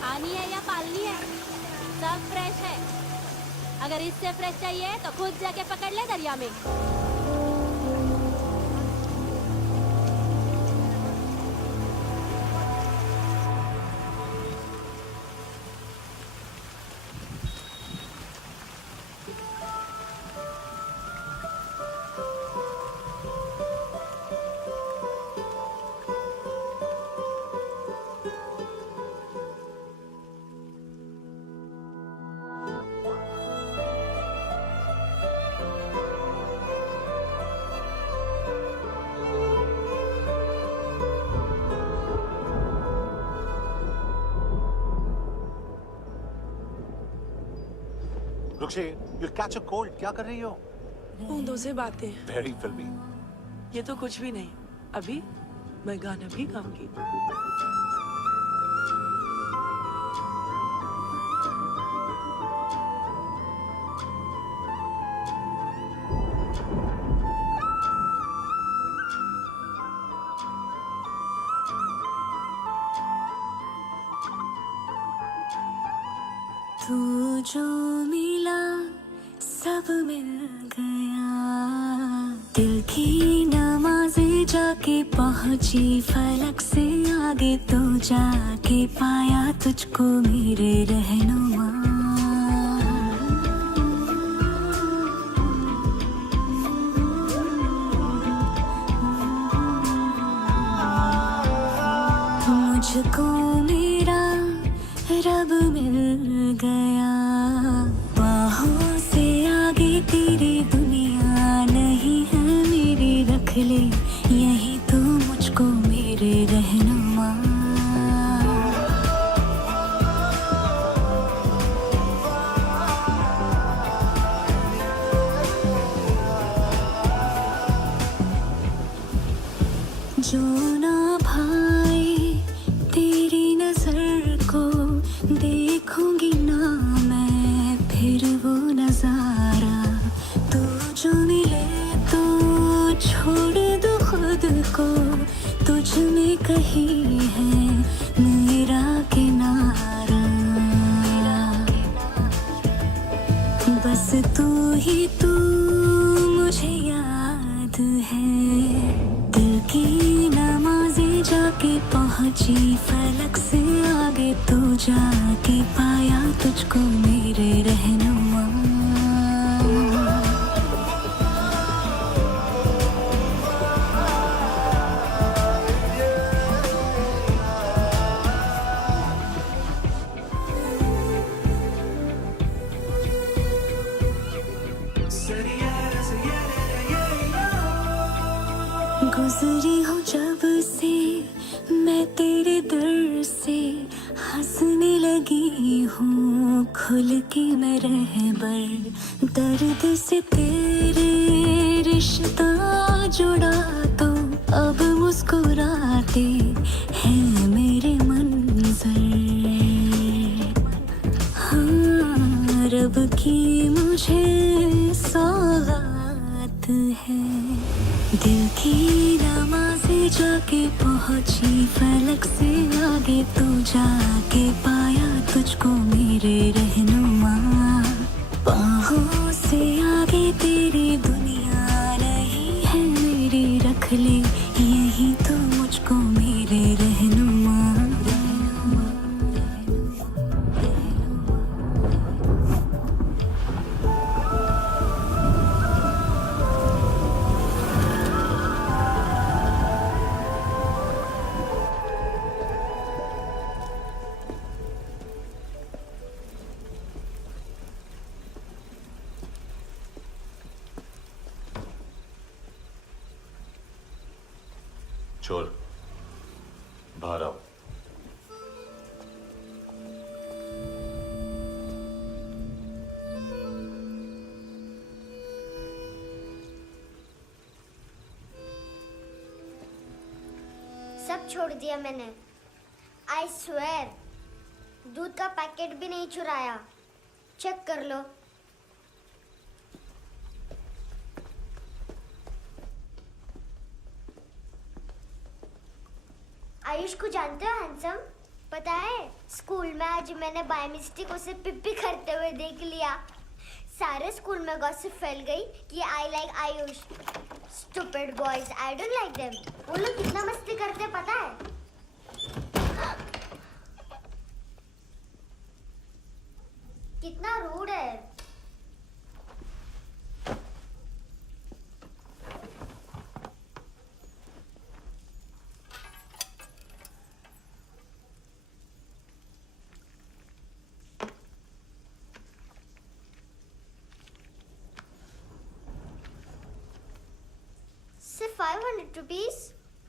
पानी है या पालनी है, सब फ्रेश है। अगर इससे फ्रेश चाहिए तो खुद जाके पकड़ ले दरिया में। रुक्षी, you'll catch a cold. क्या कर रही हो? बूंदों से बातें। Very filmy. ये तो कुछ भी नहीं। अभी मैं गाना भी गाऊंगी। तू जो मिला सब मिल गया, दिल की नमाज़ें जाके पहुंची फलक से आगे, तो जाके पाया तुझको मेरे रहनुमा। मुझको मेरा रब मिल गया, बाहों से आगे तेरी दुनिया नहीं है मेरी, रख ले यही तो मुझको मेरे रहनुमा। जो ना भाई तेरी नजर को देखूंगी ना मैं फिर वो नजारा, तू जो मिले तो छोड़ दो खुद को, तुझ में कहीं है मेरा किनारा। बस तू ही तू मुझे याद है, दिल की नमाज़ें जाके पहुंची फलक से आगे, तो जाके पाया तुझको मेरे रहनुमा। गुजरी हूँ जब से मैं तेरे दर से, हंसने लगी हूँ खुल के मैं रहबर, दर्द से तेरे रिश्ता जुड़ा तो अब मुस्कुराते हैं मेरे मंजर। हाँ, रब की मुझे सौगात है, दिल की नमाज़ें जाके पहुंची फलक से आगे, तो जाके पाया तुझको मेरे रहनुमा। बाहों से आगे तेरी दुनिया नहीं है मेरी, रख ले यही तो मुझको मेरे रहनुमा। चोर, बाहर आओ। सब छोड़ दिया मैंने। आई स्वेयर, दूध का पैकेट भी नहीं चुराया। चेक कर लो। आयुष को जानते हो हैंडसम? पता है, स्कूल में आज मैंने बाय मिस्टेक उसे पिप्पी करते हुए देख लिया। सारे स्कूल में गॉसिप फैल गई कि I like Ayush. Stupid boys, I don't like them. वो लोग कितना मस्ती करते पता है? कितना रूड है। सिर्फ 500 रुपीज?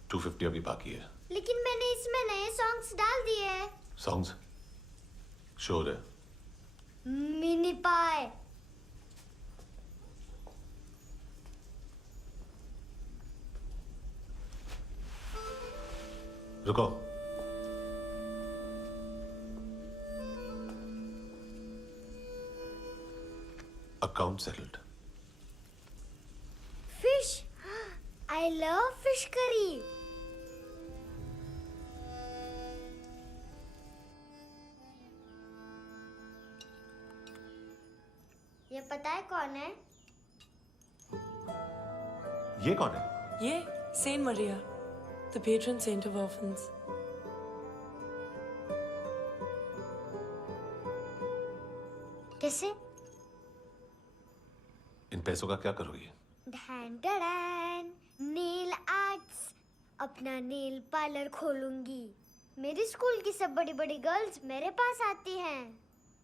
250 अभी बाकी है। लेकिन मैंने इसमें नए सॉन्ग्स डाल दिए हैं। सॉन्ग्स? श्योर है? मिनी पाए। रुको। Account settled. Fish, I love fish curry. ये पता है कौन है? ये कौन है? ये Saint Maria, the patron saint of orphans. कैसे? इन पैसों का क्या करोगी? ढैन ढैन, नेल आर्ट्स। अपना नेल पार्लर खोलूंगी। मेरी स्कूल की सब बड़ी बड़ी गर्ल्स मेरे पास आती हैं।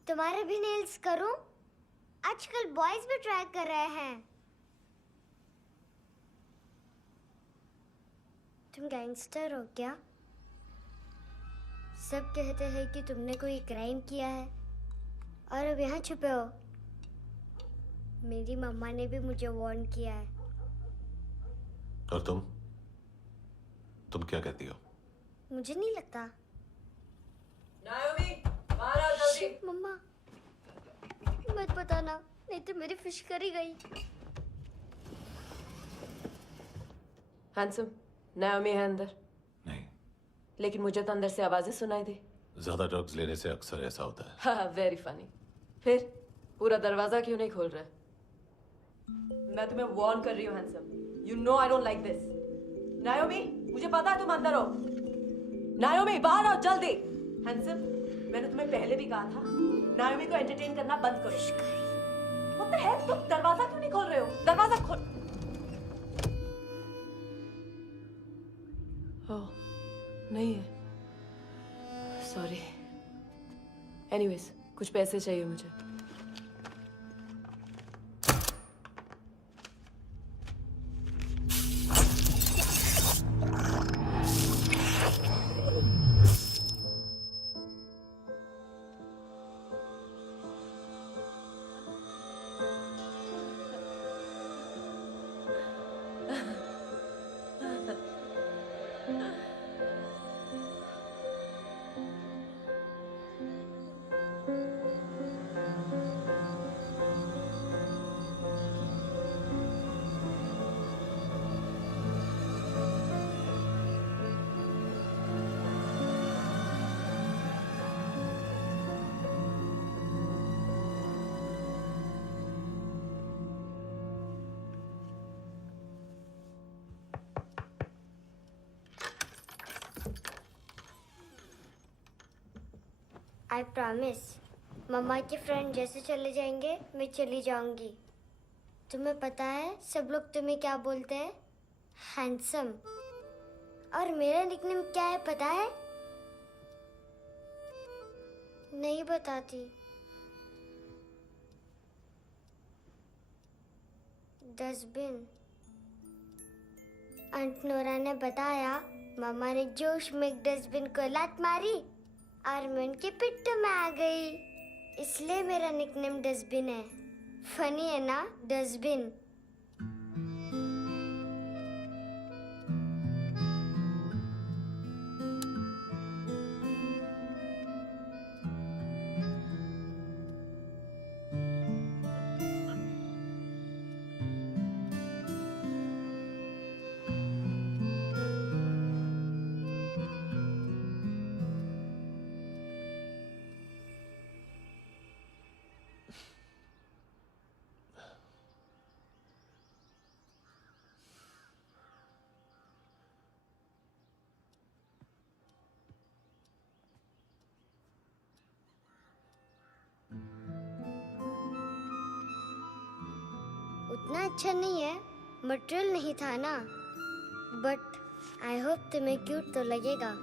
तुम्हारे भी नेल्स करूं? आजकल बॉयज भी ट्राई कर रहे हैं। तुम गैंगस्टर हो क्या? सब कहते हैं कि तुमने कोई क्राइम किया है और अब यहाँ छुपे हो। मेरी मम्मा ने भी मुझे वार्न किया है। और तुम क्या कहती हो? मुझे नहीं लगता। नायोमी, बाहर आओ जल्दी। शिट, मम्मा मत बताना, नहीं तो मेरी फिश करी गई। हैंडसम, नायोमी है अंदर। नहीं। लेकिन मुझे तो अंदर से आवाजें सुनाई दी। ज्यादा ड्रग्स लेने से अक्सर ऐसा होता है। हाँ, वेरी फनी। फिर पूरा दरवाजा क्यों नहीं खोल रहा? मैं तुम्हें वार्न कर रही हूँ handsome. You know I don't like this. नायोमी, मुझे पता है तुम अंदर हो। नायोमी, बाहर आओ जल्दी। हैंडसम, मैंने तुम्हें पहले भी कहा था नायोमी को एंटरटेन करना बंद करो। What the heck? तुम दरवाजा क्यों नहीं खोल रहे हो? दरवाजा खोल। ओह, नहीं है। सॉरी। एनीवेज, कुछ पैसे चाहिए मुझे। आई प्रॉमिस, मम्मा के फ्रेंड जैसे चले जाएंगे मैं चली जाऊंगी। तुम्हें पता है सब लोग तुम्हें क्या बोलते हैं? हैंडसम। और मेरा निकनेम क्या है पता है? नहीं बताती। डस्टबिन। आंट नोरा ने बताया मामा ने जोश में एक डस्टबिन को लात मारी और मैं उनके पिट्ठू में आ गई, इसलिए मेरा निकनेम डस्टबिन है। फनी है ना, डस्टबिन। इतना अच्छा नहीं है, मटेरियल नहीं था ना, बट आई होप तुम्हें क्यूट तो लगेगा।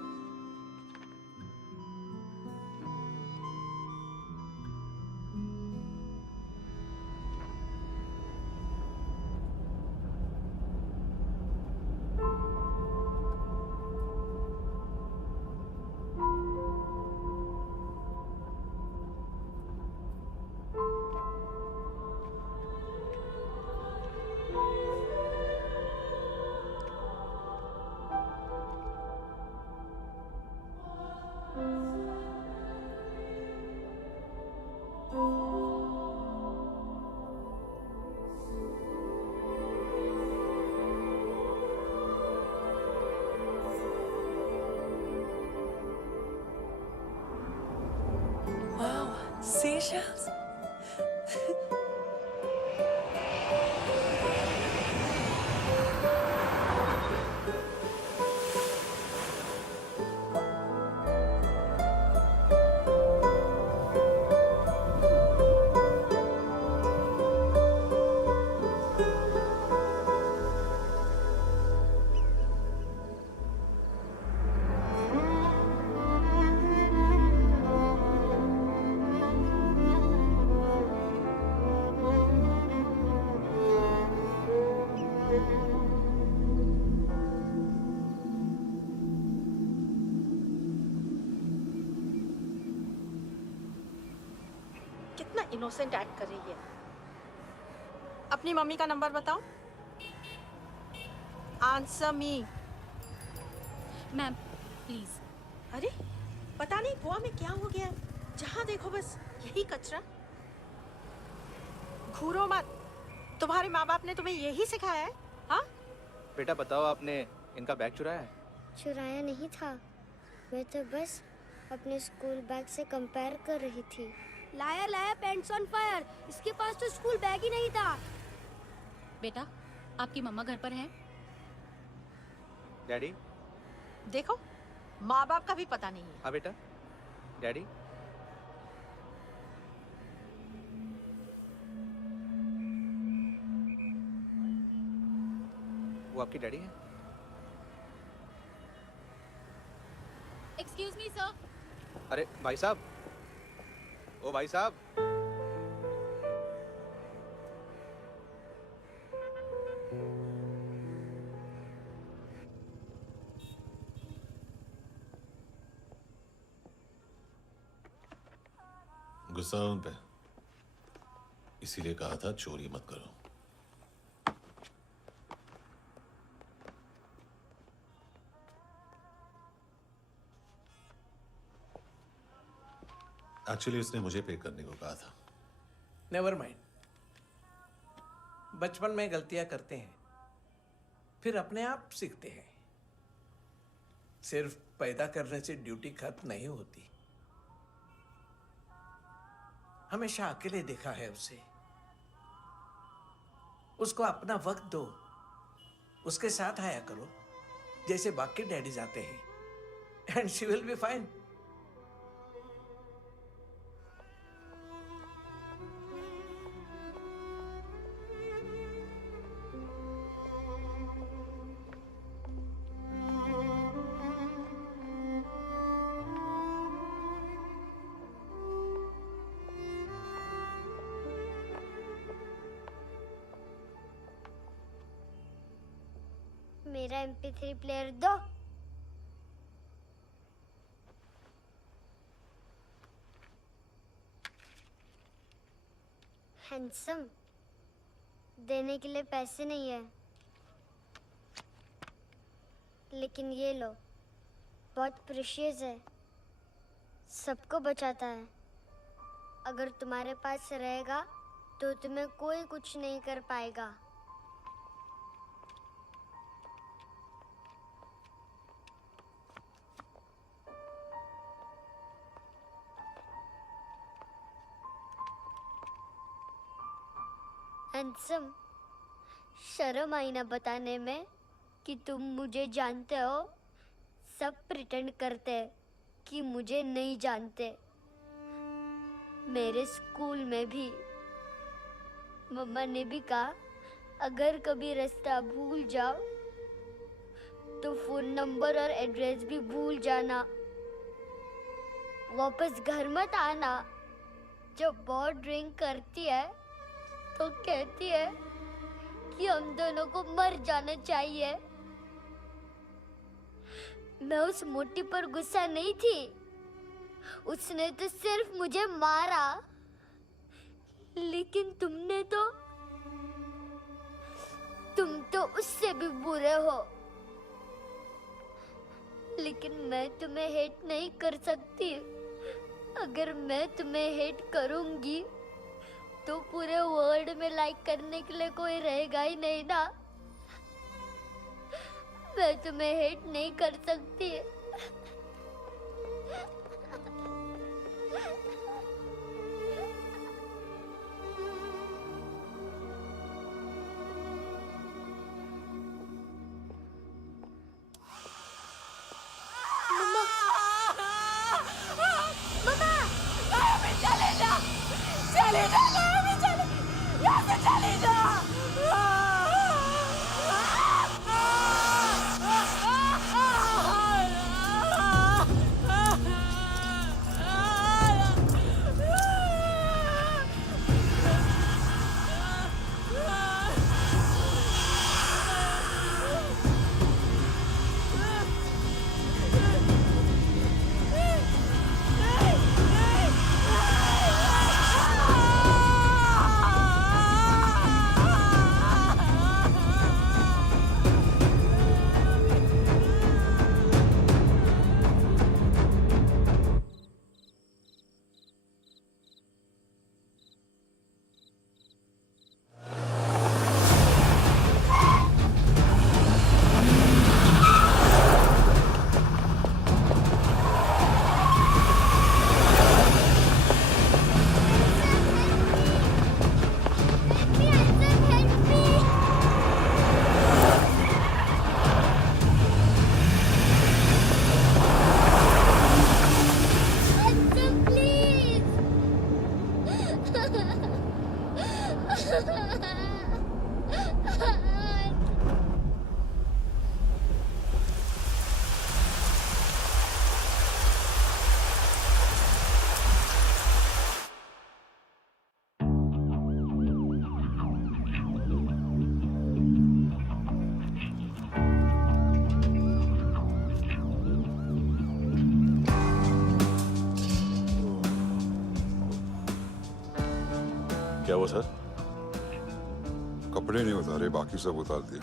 Wow, seashells? कितना इनोसेंट एक्ट कर रही है। अपनी मम्मी का नंबर बताओ। Answer me. Ma'am please. अरे पता नहीं गोवा में क्या हो गया है, जहाँ देखो बस यही कचरा। घूरो मत। तुम्हारे माँ बाप ने तुम्हें यही सिखाया है? हाँ बेटा बताओ, आपने इनका बैग चुराया है? चुराया नहीं था, मैं तो बस अपने स्कूल बैग से कंपेयर कर रही थी। लाया लाया पैंट्स ऑन फायर, इसके पास तो स्कूल बैग ही नहीं था। बेटा आपकी मम्मा घर पर है? डैडी? देखो माँ बाप का भी पता नहीं है। हाँ बेटा। डैडी? वो आपकी डैडी है? Excuse me sir. अरे भाई साहब, ओ भाई साहब। गुस्सा उन पे, इसीलिए कहा था चोरी मत करो। एक्चुअली उसने मुझे पे करने को कहा था। नेवर माइंड, बचपन में गलतियां करते हैं, फिर अपने आप सीखते हैं। सिर्फ पैदा करने से ड्यूटी खत्म नहीं होती। हमेशा अकेले देखा है उसे। उसको अपना वक्त दो, उसके साथ आया करो जैसे बाकी डैडीज आते हैं, and she will be fine. मेरा MP3 प्लेयर दो। हैंडसम, देने के लिए पैसे नहीं है, लेकिन ये लो, बहुत प्रेशियस है, सबको बचाता है। अगर तुम्हारे पास रहेगा तो तुम्हें कोई कुछ नहीं कर पाएगा। हैंडसम, शर्म आई ना बताने में कि तुम मुझे जानते हो। सब प्रिटेंड करते हैं कि मुझे नहीं जानते। मेरे स्कूल में भी मम्मा ने भी कहा अगर कभी रास्ता भूल जाओ तो फोन नंबर और एड्रेस भी भूल जाना। वापस घर मत आना। जब बहुत ड्रिंक करती है तो कहती है कि हम दोनों को मर जाना चाहिए। मैं उस मोटी पर गुस्सा नहीं थी, उसने तो सिर्फ मुझे मारा। लेकिन तुम तो उससे भी बुरे हो। लेकिन मैं तुम्हें हेट नहीं कर सकती। अगर मैं तुम्हें हेट करूंगी तो पूरे वर्ल्ड में लाइक करने के लिए कोई रहेगा ही नहीं ना। मैं तुम्हें हेट नहीं कर सकती। क्या हुआ सर? कपड़े नहीं उतारे, बाकी सब उतार दिया।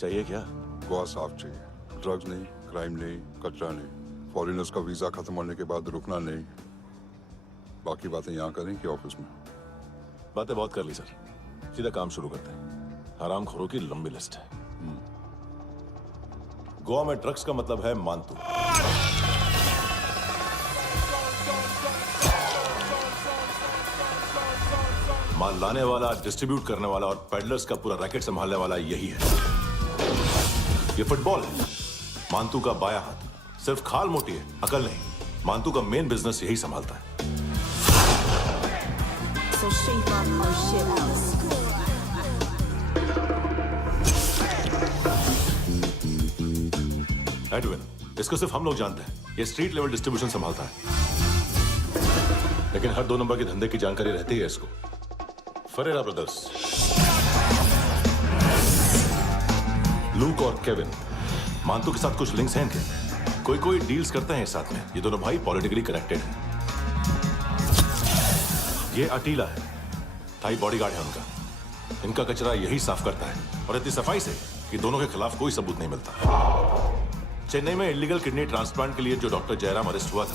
चाहिए क्या? गोवा साफ चाहिए। ड्रग्स नहीं, क्राइम नहीं, कचरा नहीं। फॉरेनर्स का वीजा खत्म होने के बाद रुकना नहीं। बाकी बातें यहाँ करें कि ऑफिस में? बातें बहुत कर ली सर, सीधा काम शुरू करते हैं। हरामखोरों की लंबी लिस्ट है। गोवा में ड्रग्स का मतलब है मानतू। माल लाने वाला, डिस्ट्रीब्यूट करने वाला और पेडलर्स का पूरा रैकेट संभालने वाला यही है। ये फुटबॉल है, मानतू का बायां हाथ। सिर्फ खाल मोटी है, अकल नहीं। मानतू का मेन बिजनेस यही संभालता है। एडविन, इसको सिर्फ हम लोग जानते हैं। ये स्ट्रीट लेवल डिस्ट्रीब्यूशन संभालता है, लेकिन हर 2 नंबर के धंधे की जानकारी रहती है इसको। फरेरा ब्रदर्स, लूक और केविन, मानतू के साथ कुछ लिंक्स हैं इनके। कोई डील्स करते हैं साथ में। ये दोनों भाई पॉलिटिकली कनेक्टेड हैं। ये अटीला है, थाई बॉडीगार्ड है उनका। इनका कचरा यही साफ करता है, और इतनी सफाई से कि दोनों के खिलाफ कोई सबूत नहीं मिलता। चेन्नई में इलीगल किडनी ट्रांसप्लांट के लिए जो डॉक्टर जयराम अरेस्ट हुआ था,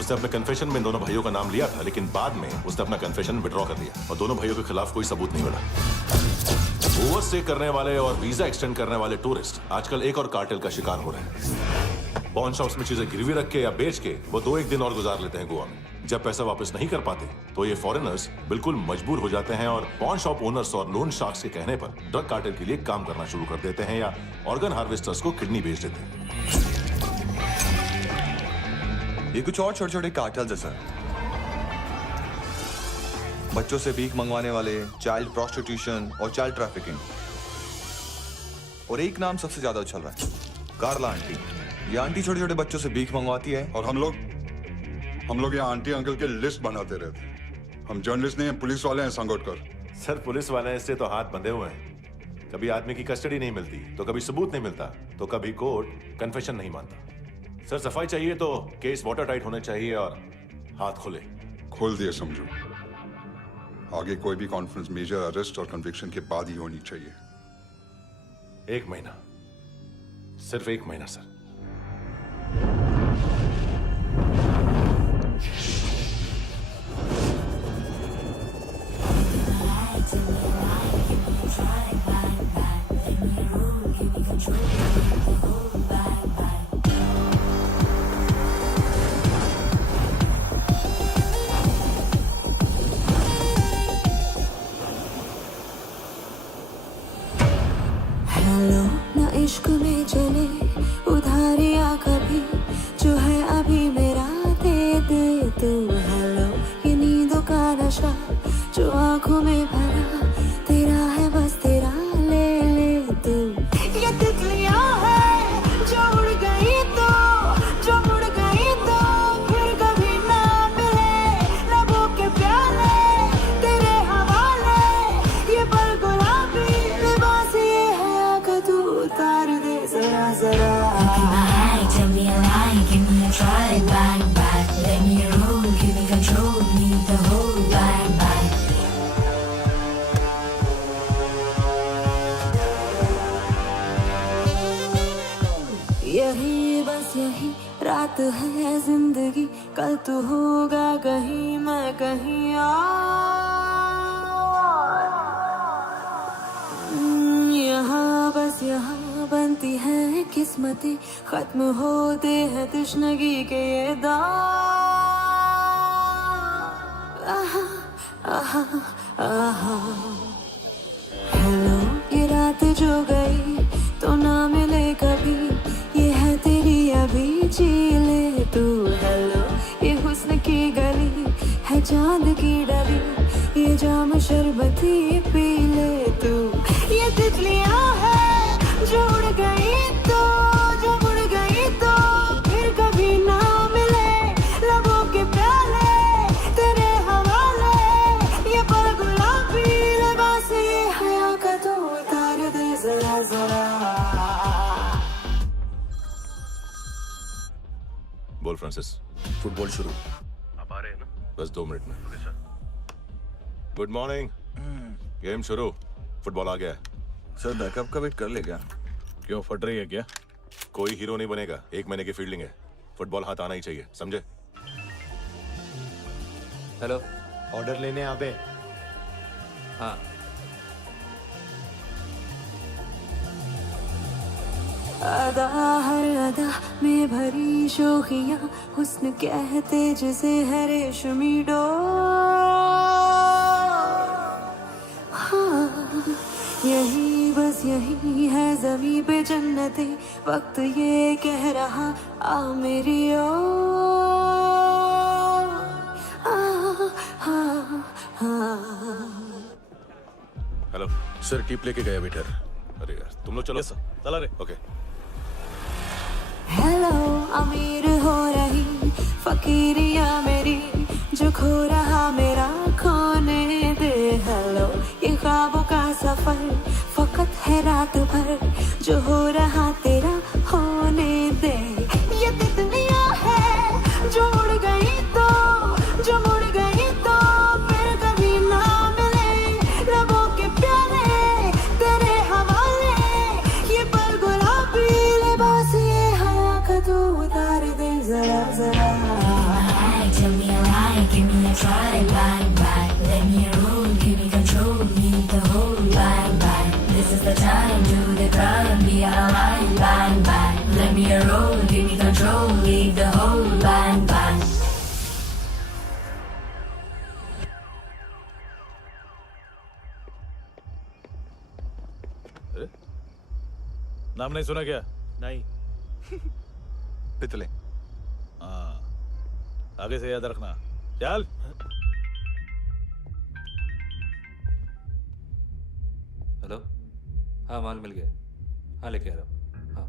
उसने अपने कन्फेशन में दोनों भाइयों का नाम लिया था, लेकिन बाद में उसने अपना कन्फेशन विड्रॉ कर लिया और दोनों भाइयों के खिलाफ कोई सबूत नहीं मिला। ओवरस्टे करने वाले और वीजा एक्सटेंड करने वाले टूरिस्ट आजकल एक और कार्टेल का शिकार हो रहे हैं। पॉन शॉप्स में चीजें गिरवी रख के या बेच के वो 2-1 दिन और गुजार लेते हैं गोवा में। जब पैसा वापस नहीं कर पाते तो ये फॉरेनर्स बिल्कुल मजबूर हो जाते हैं और पॉन शॉप ओनर्स और लोन शार्क्स के कहने पर ड्रग कार्टेल के लिए काम करना शुरू कर देते हैं या ऑर्गन हार्वेस्टर्स को किडनी बेच देते हैं। ये कुछ और छोटे छोटे कार्टेल्स है सर। बच्चों से भीख मंगवाने वाले, चाइल्ड प्रोस्टिट्यूशन और चाइल्ड ट्रैफिकिंग। और एक नाम सबसे ज्यादा उछल रहा है, कार्ला आंटी। ये आंटी छोटे छोटे बच्चों से भीख मंगवाती है। और हम लोग यहाँ आंटी अंकल के लिस्ट बनाते रहते। हम जर्नलिस्ट नहीं हैं, पुलिस वाले हैं संगोटकर। सर पुलिस वाले इससे तो हाथ बंधे हुए हैं। कभी आदमी की कस्टडी नहीं मिलती, तो कभी सबूत नहीं मिलता, तो कभी कोर्ट कन्फेशन नहीं मानता। सर सफाई चाहिए तो केस वाटर टाइट होने चाहिए और हाथ खुले। खोल दिए समझो। आगे कोई भी कॉन्फ्रेंस मेजर अरेस्ट और कन्विक्शन के बाद ही होनी चाहिए। 1 महीना, सिर्फ 1 महीना सर। हेलो ना इश्क में चले उधारिया कभी, जो है अभी मेरा दे दे तू। हेलो ये नींदों का नशा जो आंखों में भरा, तेरा है बस तेरा, ले ले तू। ये तितलियां है जो उड़ गई तो, जो उड़ गई तो फिर कभी ना मिले। लबों के प्याले तेरे हवाले, ये पल गुलाबी लिबास ये है, आकर तू उतार दे जरा जरा। Tell me a lie, give me a try, bang bang. Let me roll, give me control, need the whole bang bang. यही बस यही रात है जिंदगी, कल तू होगा कहीं मैं कहीं और। यहाँ बस यहाँ बनती है किस्मतें, खत्म होते हैं तश्नगी के ये दाग। आहा आहा आहा। हेलो ये रात जो गई तो ना मिले कभी, ये है तेरी अभी, जी ले तू। हेलो ये हुस्न की गली है चांद की डली, ये जाम शरबती पी ले तू। ये तितलियां है जो उड़ गई तो, जो उड़ गई तो फिर कभी ना मिले। लबों के प्याले तेरे हवाले, ये पल गुलाबी लिबास ये हया का तू उतार दे जरा जरा। बोल फ्रांसिस। फुटबॉल शुरू। आप आ रहे हैं ना? बस 2 मिनट में। Good morning. गेम शुरू, फुटबॉल आ गया है। सर बैकअप का वेट कर ले क्या? क्यों, फट रही है क्या? कोई हीरो नहीं बनेगा, 1 महीने की फील्डिंग है। फुटबॉल हाथ आना ही चाहिए, समझे? हेलो, ऑर्डर लेने आ बे। हाँ। अदा हर अदा में भरी शोखियाँ, हुस्न कहते जिसे है रेशमी डोर। हाँ यही बस यही है ज़मीं पे जन्नते, वक्त ये कह रहा आ मेरी ओर। हेलो सर, टिप लेके गया वेटर। अरे यार तुम लोग चलो। चला रे। ओके। हेलो अमीर हो रही फकीरिया मेरी, जो खो रहा मेरा खोने दे। हेलो ये ख्वाबों का सफर फकत है रात भर, जो हो रहा तेरा होने दे। ये तितलियां है जो उड़ गई तो, जो उड़ गई तो फिर कभी ना मिले। लबों के प्याले तेरे हवाले, ये पल गुलाबी लिबास ये हवा का तू उतार दे जरा जरा। Tell me a lie, give me a try, bang bang. Let me roll, give me control, need the whole bang bang. This is the time, do the crime, be alive, bang bang. Let me roll, give me control, leave the whole bang bang. नाम नहीं सुना क्या? नहीं। पितले। हाँ, आगे से याद रखना। चल। हाँ माल मिल गया। हाँ लेके आ रहा हूँ। हाँ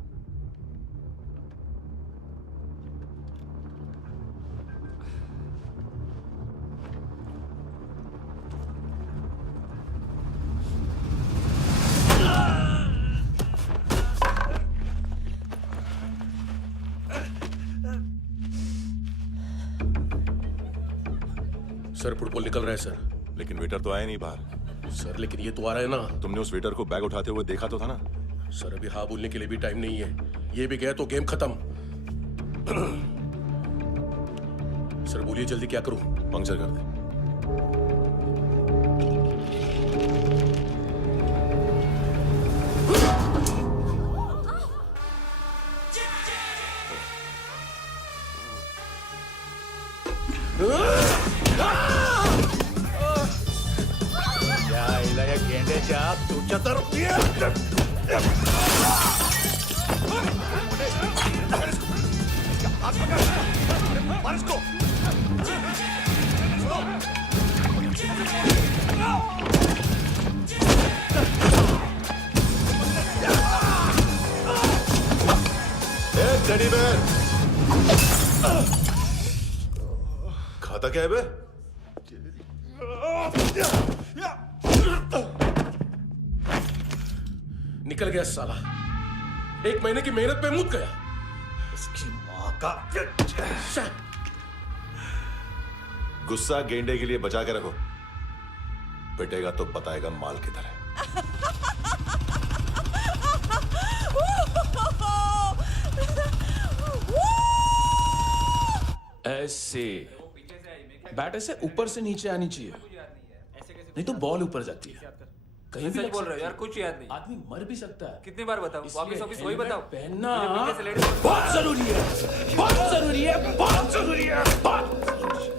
सर फुटबॉल निकल रहा है सर। लेकिन वेटर तो आया नहीं बाहर। सर लेकिन ये तो आ रहा है ना। तुमने उस वेटर को बैग उठाते हुए देखा तो था ना। सर अभी हाँ बोलने के लिए भी टाइम नहीं है। ये भी गया तो गेम खत्म। सर बोलिए जल्दी क्या करूं? पंक्चर कर दे। गेंड्याच्या तुझ्या तर टेडी बेयर खाता क्या है बे? निकल गया साला। 1 महीने की मेहनत पे मुक गया। इसकी माँ का गुस्सा गेंडे के लिए बचा के रखो। पिटेगा तो बताएगा माल किधर है। ऐसे बैट ऐसे ऊपर से नीचे आनी चाहिए, नहीं तो बॉल ऊपर जाती है। कहीं भी बोल रहे हो यार, कुछ याद नहीं। आदमी मर भी सकता है। कितनी बार बताओ? वापिस वही बताओ। पहनना मुझे पीछे से लेडीज बहुत जरूरी है, बहुत जरूरी है, बहुत जरूरी है, बहुत जरूरी है।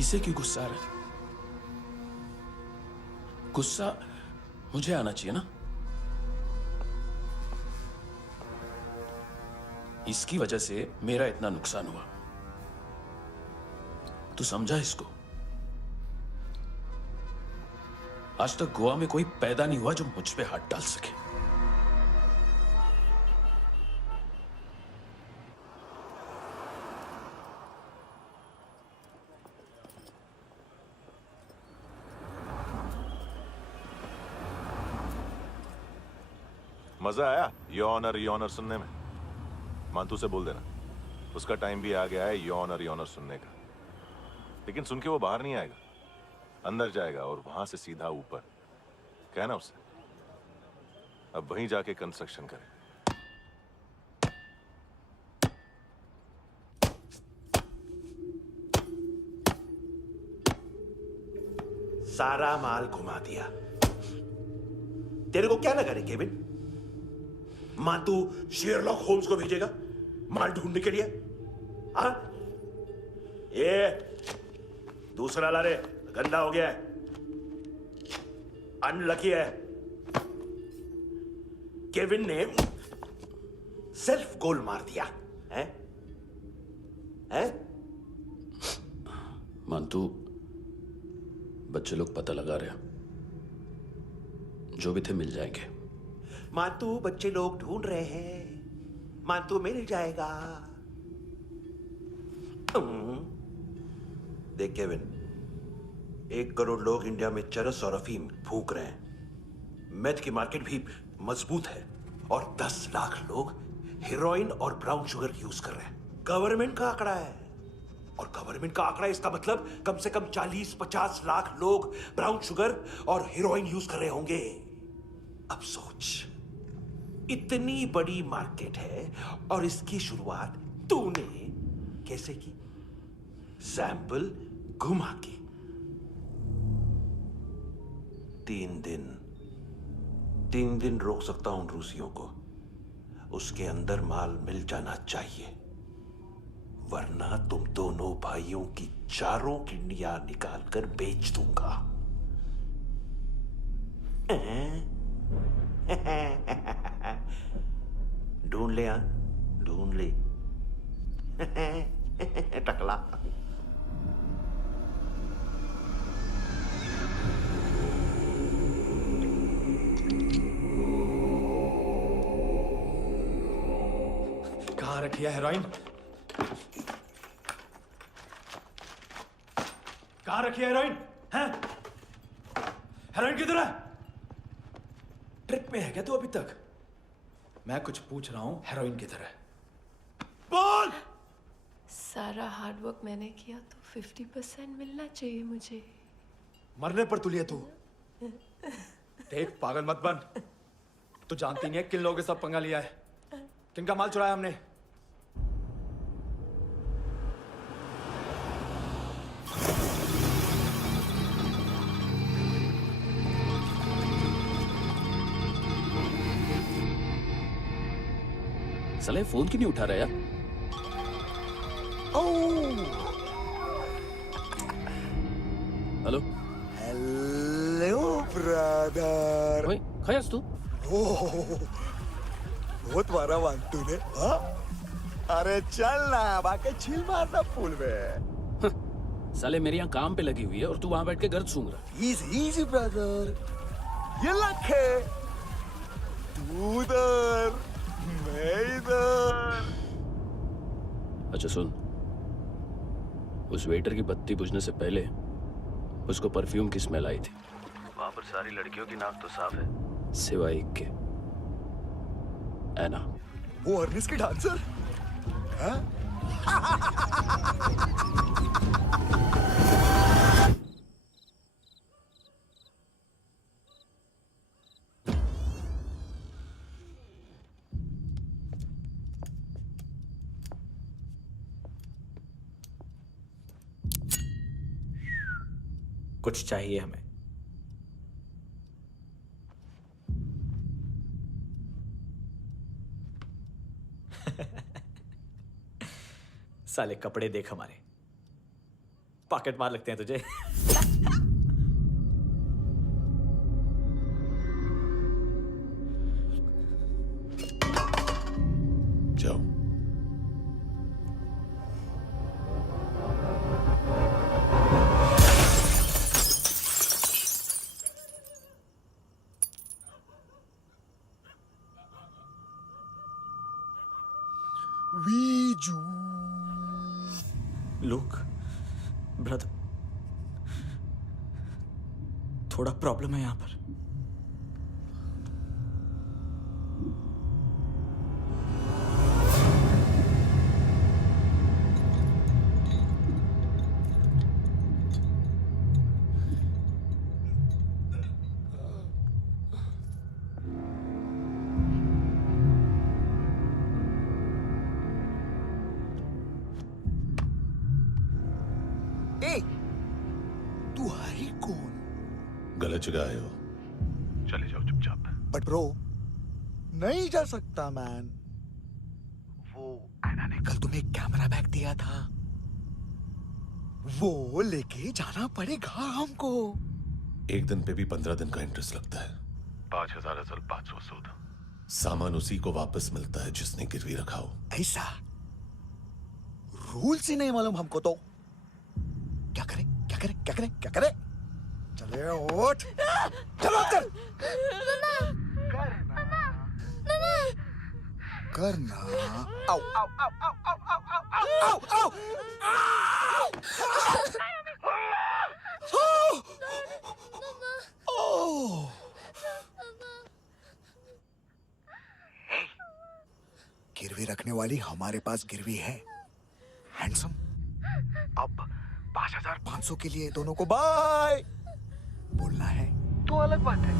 इसे क्यों गुस्सा आ रहा है? गुस्सा मुझे आना चाहिए ना। इसकी वजह से मेरा इतना नुकसान हुआ। तू समझा इसको? आज तक गोवा में कोई पैदा नहीं हुआ जो मुझ पे हाथ डाल सके। मजा आया योर ऑनर सुनने में? मानतू से बोल देना उसका टाइम भी आ गया है योर ऑनर सुनने का। लेकिन सुन के वो बाहर नहीं आएगा, अंदर जाएगा और वहां से सीधा ऊपर। कहना उसे अब वहीं जाके कंस्ट्रक्शन करे। सारा माल घुमा दिया। तेरे को क्या लगा रे केविन? मान तू शेरलॉक होम्स को भेजेगा माल ढूंढने के लिए? हाँ? ये दूसरा ला रे, गंदा हो गया है, अनलकी है। केविन ने सेल्फ गोल मार दिया है? हैं? मानतू बच्चे लोग पता लगा रहे हैं, जो भी थे मिल जाएंगे। मानतू बच्चे लोग ढूंढ रहे हैं, मानतू मिल जाएगा। देख केविन, 1 करोड़ लोग इंडिया में चरस और अफीम फूंक रहे हैं। मेथ की मार्केट भी मजबूत है और 10 लाख लोग हेरोइन और ब्राउन शुगर यूज कर रहे हैं। गवर्नमेंट का आंकड़ा है, और गवर्नमेंट का आंकड़ा इसका मतलब कम से कम 40-50 लाख लोग ब्राउन शुगर और हेरोइन यूज कर रहे होंगे। अब सोच, इतनी बड़ी मार्केट है और इसकी शुरुआत तूने कैसे की? सैंपल घुमा के। 3 दिन रोक सकता हूं रूसियों को, उसके अंदर माल मिल जाना चाहिए, वरना तुम दोनों भाइयों की 4 किडनियां निकालकर बेच दूंगा। ढूंढ ले, ढूंढ ले टकला। रखी है हेरोइन? कहाँ रखी है हेरोइन? हैं? हेरोइन किधर है? ट्रिप में है क्या तू अभी तक? मैं कुछ पूछ रहा हूं, हेरोइन किधर है? बोल! सारा हार्डवर्क मैंने किया तो 50% मिलना चाहिए मुझे। मरने पर तुलिए तू। देख पागल मत बन। तू जानती नहीं है किन लोगों के साथ पंगा लिया है, किनका माल चुराया हमने। साले फोन क्यों नहीं उठा रहा यार? Hello hello brother. ओए खयास तू? बहुत मारा वांग तूने, हाँ? अरे चल ना, बाकी चिल मारना पूल में। साले मेरी यहाँ काम पे लगी हुई है और तू वहां बैठ के गर्द सूंघ रहा। इजी ब्रदर, ये लक है। तू उधर, मैं इधर। अच्छा सुन, उस वेटर की बत्ती बुझने से पहले उसको परफ्यूम की स्मेल आई थी। वहां पर सारी लड़कियों की नाक तो साफ है, सिवाय एक के, एना। वो अर्निस की डांसर? हाँ? कुछ चाहिए हमें। साले कपड़े देख हमारे, पॉकेट मार लगते हैं तुझे। जाओ। वीजू। लुक ब्रदर, थोड़ा प्रॉब्लम है यहाँ पर। तू है कौन? गलत जगह आए हो, चले जाओ चुपचाप। बट ब्रो, नहीं जा सकता मैन। वो एना ने कल तुम्हें एक कैमरा बैग दिया था, वो लेके जाना पड़ेगा हमको। एक दिन पे भी 15 दिन का इंटरेस्ट लगता है। 5,000 असल 500 सूद। सामान उसी को वापस मिलता है जिसने गिरवी रखा हो। ऐसा रूल्स ही नहीं मालूम हमको तो। क्या करें क्या करें क्या करें क्या करें? चले उठ, चलो कर करना। आओ आओ आओ आओ आओ आओ आओ आओ आओ। गिरवी रखने वाली हमारे पास गिरवी है। हैंडसम, अब 5,500 के लिए दोनों को बाय बोलना है तो अलग बात है।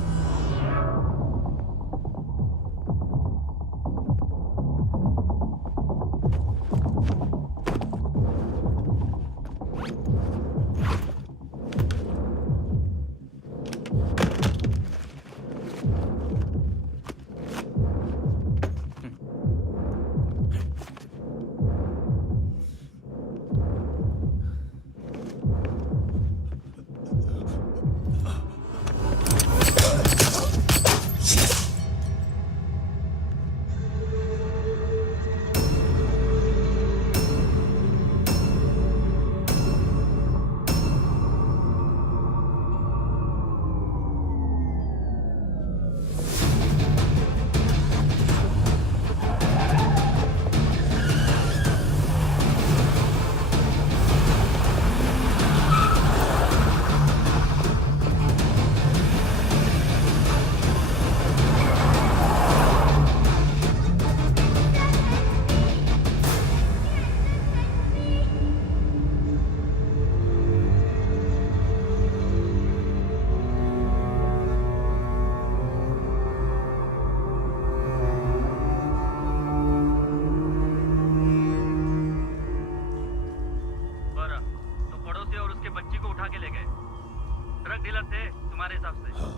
ड्रग डीलर थे तुम्हारे हिसाब से? हाँ।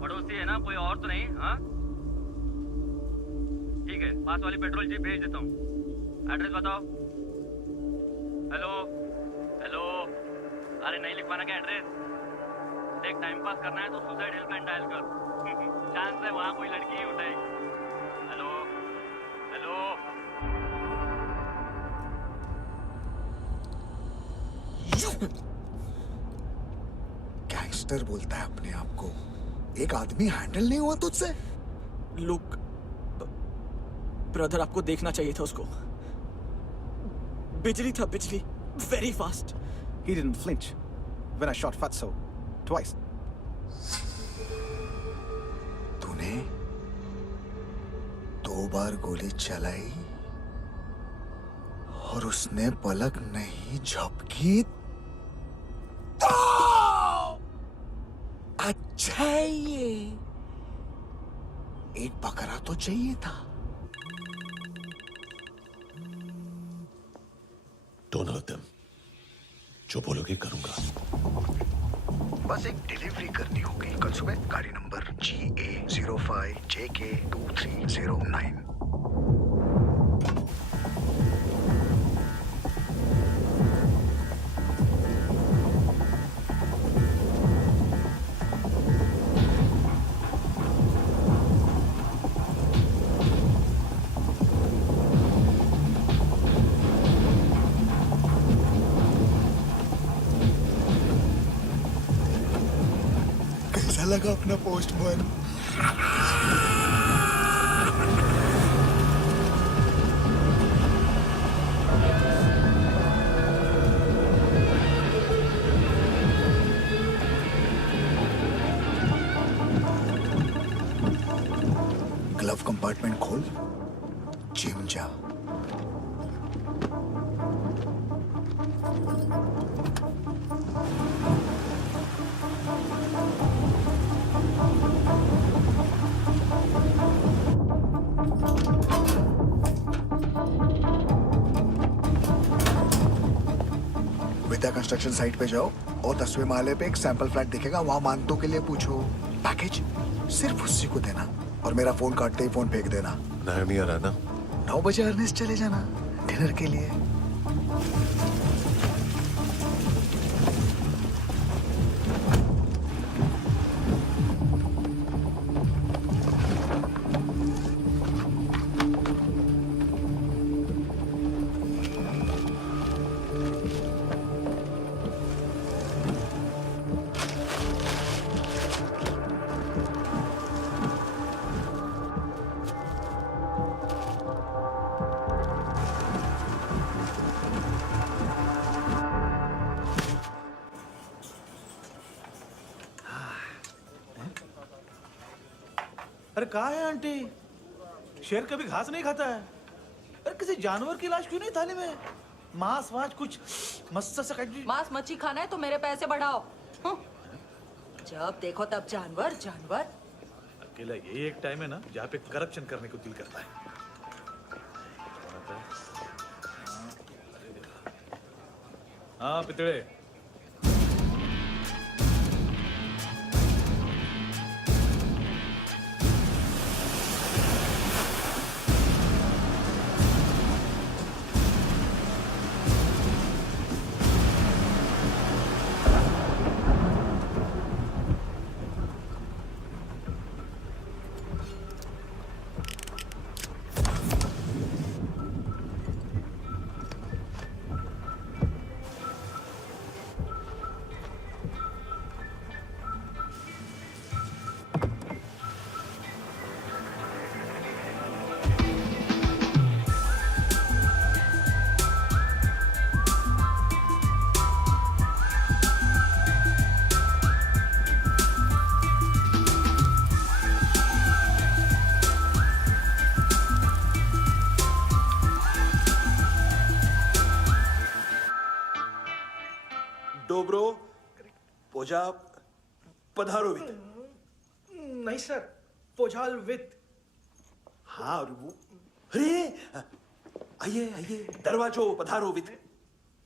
पड़ोसी है ना, कोई और तो नहीं? हाँ ठीक है, पास वाली पेट्रोल जीप भेज देता हूँ। एड्रेस बताओ। हेलो हेलो, अरे नहीं लिखवाना क्या एड्रेस? देख, टाइम पास करना है तो सुसाइड हेल्पलाइन डायल कर। चांस है वहाँ कोई लड़की ही उठाएगी। Hello hello. गैंगस्टर बोलता है अपने आप को। एक आदमी हैंडल नहीं हुआ तुझसे? लुक ब्रदर, आपको देखना चाहिए था उसको। बिजली था, बिजली, very fast. He didn't flinch when I shot Fatso twice. तूने 2 बार गोली चलाई और उसने पलक नहीं झपकी तो अच्छा है ये। एक बकरा तो चाहिए था। Don't hurt them. जो बोलोगे करूंगा। बस एक डिलीवरी करनी होगी कल सुबह। गाड़ी नंबर GA05JK2309। कैसा लगा अपना पोस्टमैन? ग्लव कंपार्टमेंट खोल, जिम जा। विद्या कंस्ट्रक्शन साइट पे जाओ और 10वें माले पे एक सैंपल फ्लैट दिखेगा, वहां मानतों के लिए पूछो। पैकेज सिर्फ उसी को देना और मेरा फोन काटते ही फोन फेंक देना। नायोमी आ रहा है ना? 9 बजे अर्नेस्ट चले जाना डिनर के लिए। अरे कहाँ है आंटी? शेर कभी घास नहीं खाता है। अरे किसी जानवर की लाश क्यों नहीं थाली में? मांस वास कुछ मस्त सा मांस मच्छी खाना है तो मेरे पैसे बढ़ाओ। जब देखो तब जानवर जानवर। अकेला यही एक टाइम है ना जहाँ पे करप्शन करने को दिल करता है। हाँ पितड़े। डोब्रो पोजा पधारोवित। नहीं सर, पोझाल विथ। हाँ और वो, अरे आइए आइए, दरवाजो पधारोवित।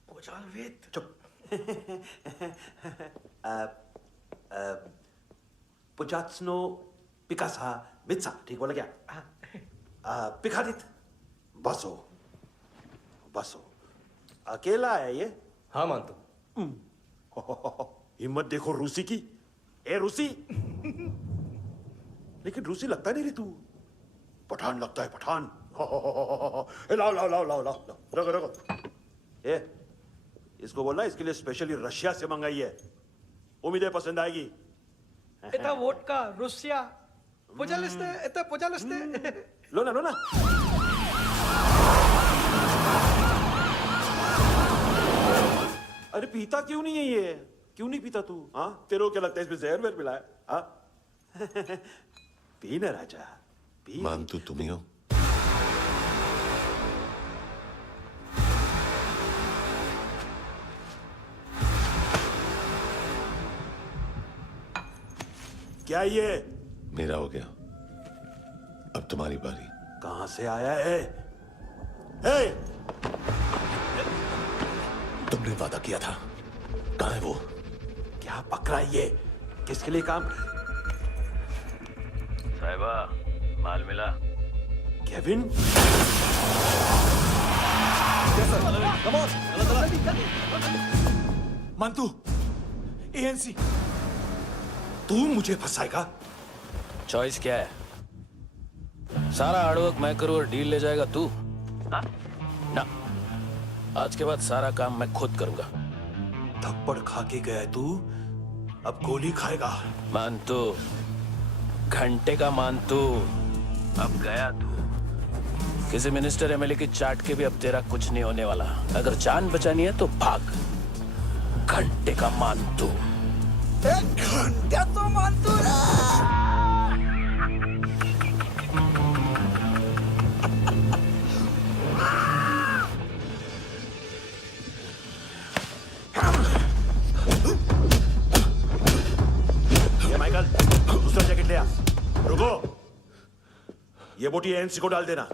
पोझाल विथ। चुप, पुचात्सनो पिकासा मित्सा, ठीक बोला क्या? पिखादित बसो बसो। अकेला है ये? हाँ मानतो। हिम्मत देखो रूसी की। ए रूसी, लेकिन रूसी लगता नहीं रे तू, पठान लगता है, पठान। लाओ लाओ लाओ लाओ लाओ, रखो रखो। ए, इसको बोलना इसके लिए स्पेशली रशिया से मंगाई है, उम्मीद है पसंद आएगी। इतना वोडका रुसिया पोजालिस्ते, इतना पोजालिस्ते। लो ना लो ना। अरे पीता क्यों नहीं है ये? क्यों नहीं पीता तू? हाँ, तेरे को क्या लगता है इसमें जहर वहर मिला है? हाँ? पी ना राजा, पी। मान तू तुम ही हो। क्या ये? मेरा हो गया, अब तुम्हारी बारी। कहां से आया है? हे! तुमने वादा किया था, कहां है वो? क्या पकड़ा ये? किसके लिए काम? साहिबा, माल मिला? केविन? मंतु, एएनसी। तू मुझे फंसाएगा? चॉइस क्या है? सारा हार्डवर्क मैं करूं और डील ले जाएगा तू? ना, आज के बाद सारा काम मैं खुद करूंगा। थप्पड़ खा के गया तू, अब गोली खाएगा। मानतू, घंटे का मानतू, अब गया तू। किसी मिनिस्टर एमएलए की चाट के भी अब तेरा कुछ नहीं होने वाला। अगर जान बचानी है तो भाग। घंटे का मानतू। घंटा तो मानतू ये माइकल, दूसरा जैकेट ले आ। रुको, ये बोटी एएनसी को डाल देना।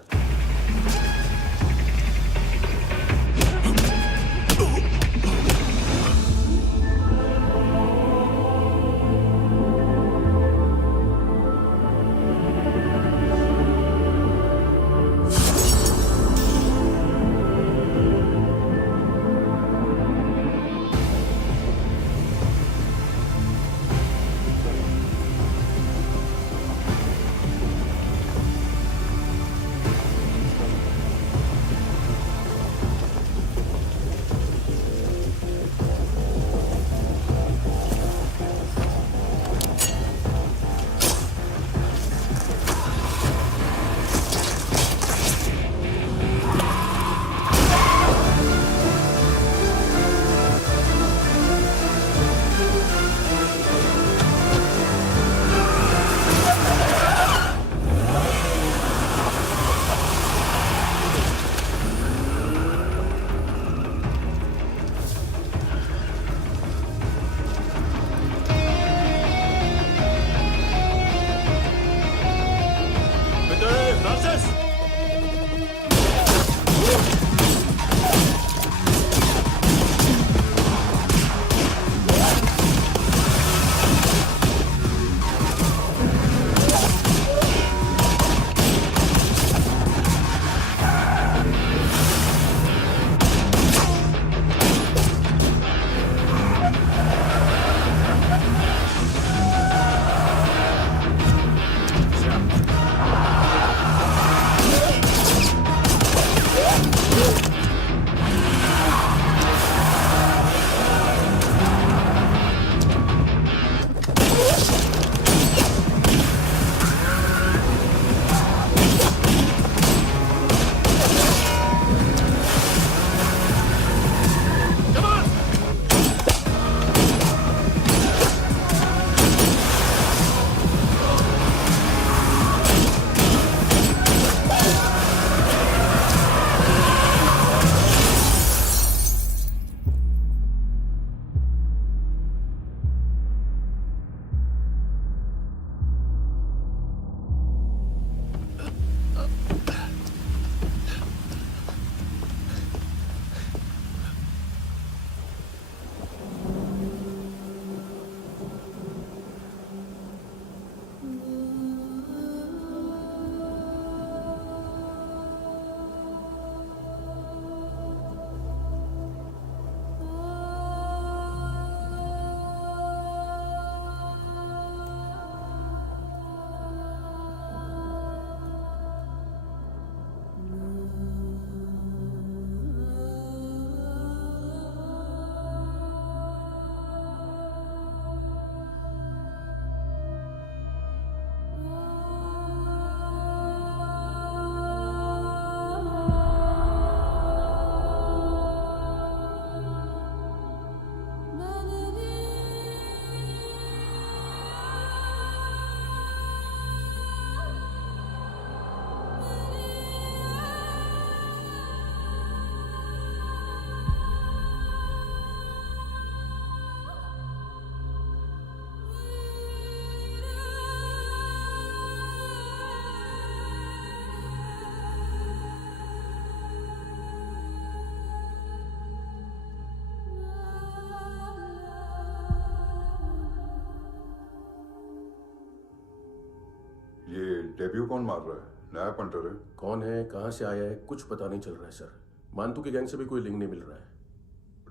डेब्यू कौन मार रहा है? नया पंटर है। कौन है, कहाँ से आया है, कुछ पता नहीं चल रहा है सर। मानतू की गैंग से भी कोई लिंक नहीं मिल रहा है।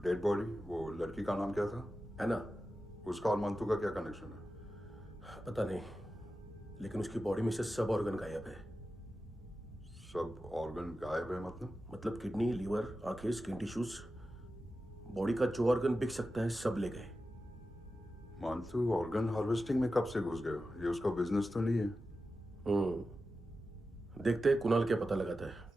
डेड बॉडी, वो लड़की का नाम क्या था? एना। उसका और मंतू का क्या कनेक्शन है? पता नहीं, लेकिन उसकी बॉडी में से सब ऑर्गन गायब है। सब ऑर्गन गायब है मतलब किडनी, लीवर, आंखें, स्किन टिश्यूज, बॉडी का जो ऑर्गन बिक सकता है सब ले गए। मंतू ऑर्गन हार्वेस्टिंग में कब से घुस गए? ये उसका बिजनेस तो नहीं है? देखते हैं कुणाल क्या पता लगाता है।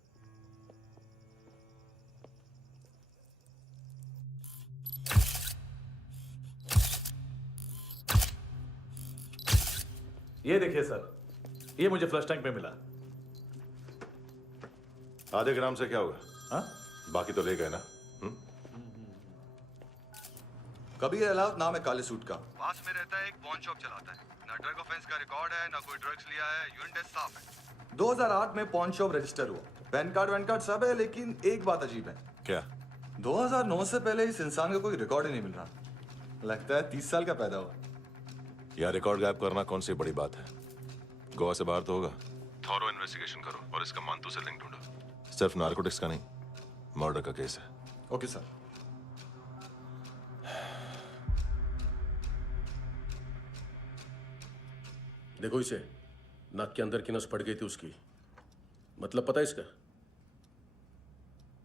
ये देखिए सर, ये मुझे फ्लश टैंक में मिला। आधे ग्राम से क्या होगा? हाँ? बाकी तो ले गए ना? कबीर अलाउत नाम है काले सूट का। पास में रहता है, एक पॉन शॉप चलाता है। ना ड्रग ऑफेंस का रिकॉर्ड है, ना कोई ड्रग्स लिया है। यूरिन टेस्ट साफ है। 2008 में पॉन शॉप रजिस्टर हुआ। पैन कार्ड सब है, लेकिन एक बात अजीब है। क्या? 2009 से पहले इस इंसान का कोई रिकॉर्ड ही नहीं मिल रहा। लगता है 30 साल का पैदा हुआ। यह रिकॉर्ड गायब करना कौन सी बड़ी बात है? गोवा से बाहर तो होगा। थॉरो इन्वेस्टिगेशन करो और इसका मंतू से लिंक ढूंढो। सिर्फ नारकोटिक्स का नहीं, मर्डर का केस है। Okay sir. देखो इसे, नाक के अंदर की नस फट गई थी उसकी। मतलब पता है इसका?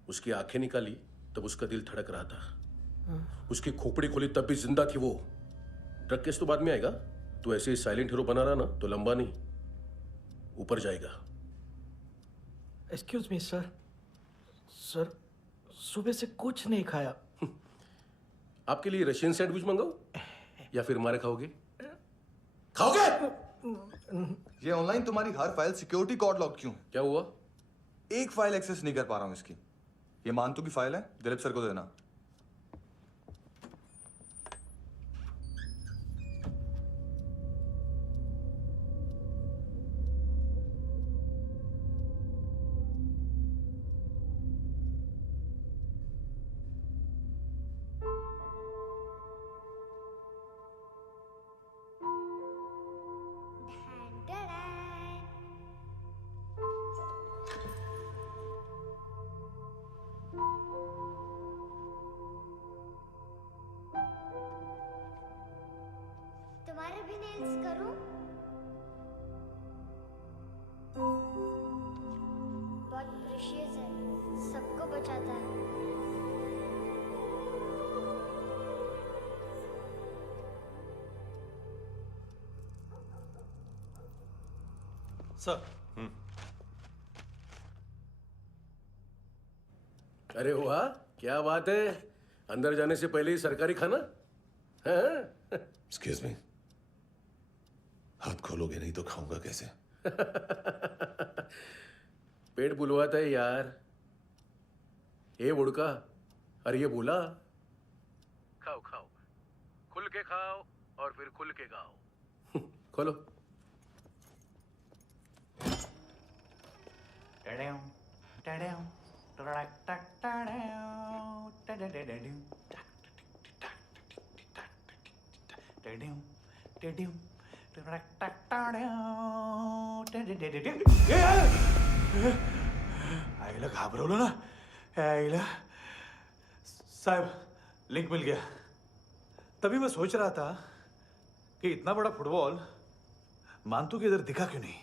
उसकी आंखें निकाली तब उसका दिल धड़क रहा था। उसकी खोपड़ी खोली तब भी जिंदा थी वो। ड्रग केस तो बाद में आएगा। तो ऐसे ही साइलेंट हीरो बना रहा ना तो लंबा नहीं, ऊपर जाएगा। एक्सक्यूज मी सर, सर सुबह से कुछ नहीं खाया। आपके लिए रशियन सैंडविच मंगाओ या फिर हमारे खाओगे? खाओगे? ये ऑनलाइन तुम्हारी हर फाइल सिक्योरिटी कोड लॉक क्यों? क्या हुआ? एक फाइल एक्सेस नहीं कर पा रहा हूं इसकी। ये मानतू की फाइल है, दिलीप सर को देना। तुम्हारे भी नेल्स करूं? बहुत प्रेशियस है, सबको बचाता है। सर। अरे वाह, क्या बात है। अंदर जाने से पहले ही सरकारी खाना। एक्सक्यूज मी, हाथ खोलोगे नहीं तो खाऊंगा कैसे? पेट बुलवाता है यार। ये बुड़का, अरे ये बोला। खाओ खाओ, खुल के खाओ और फिर खुल के गाओ। खोलो। आईला घाबरवलं ना। आईला साहब, लिंक मिल गया। तभी मैं सोच रहा था कि इतना बड़ा फुटबॉल मानतू के इधर दिखा क्यों नहीं।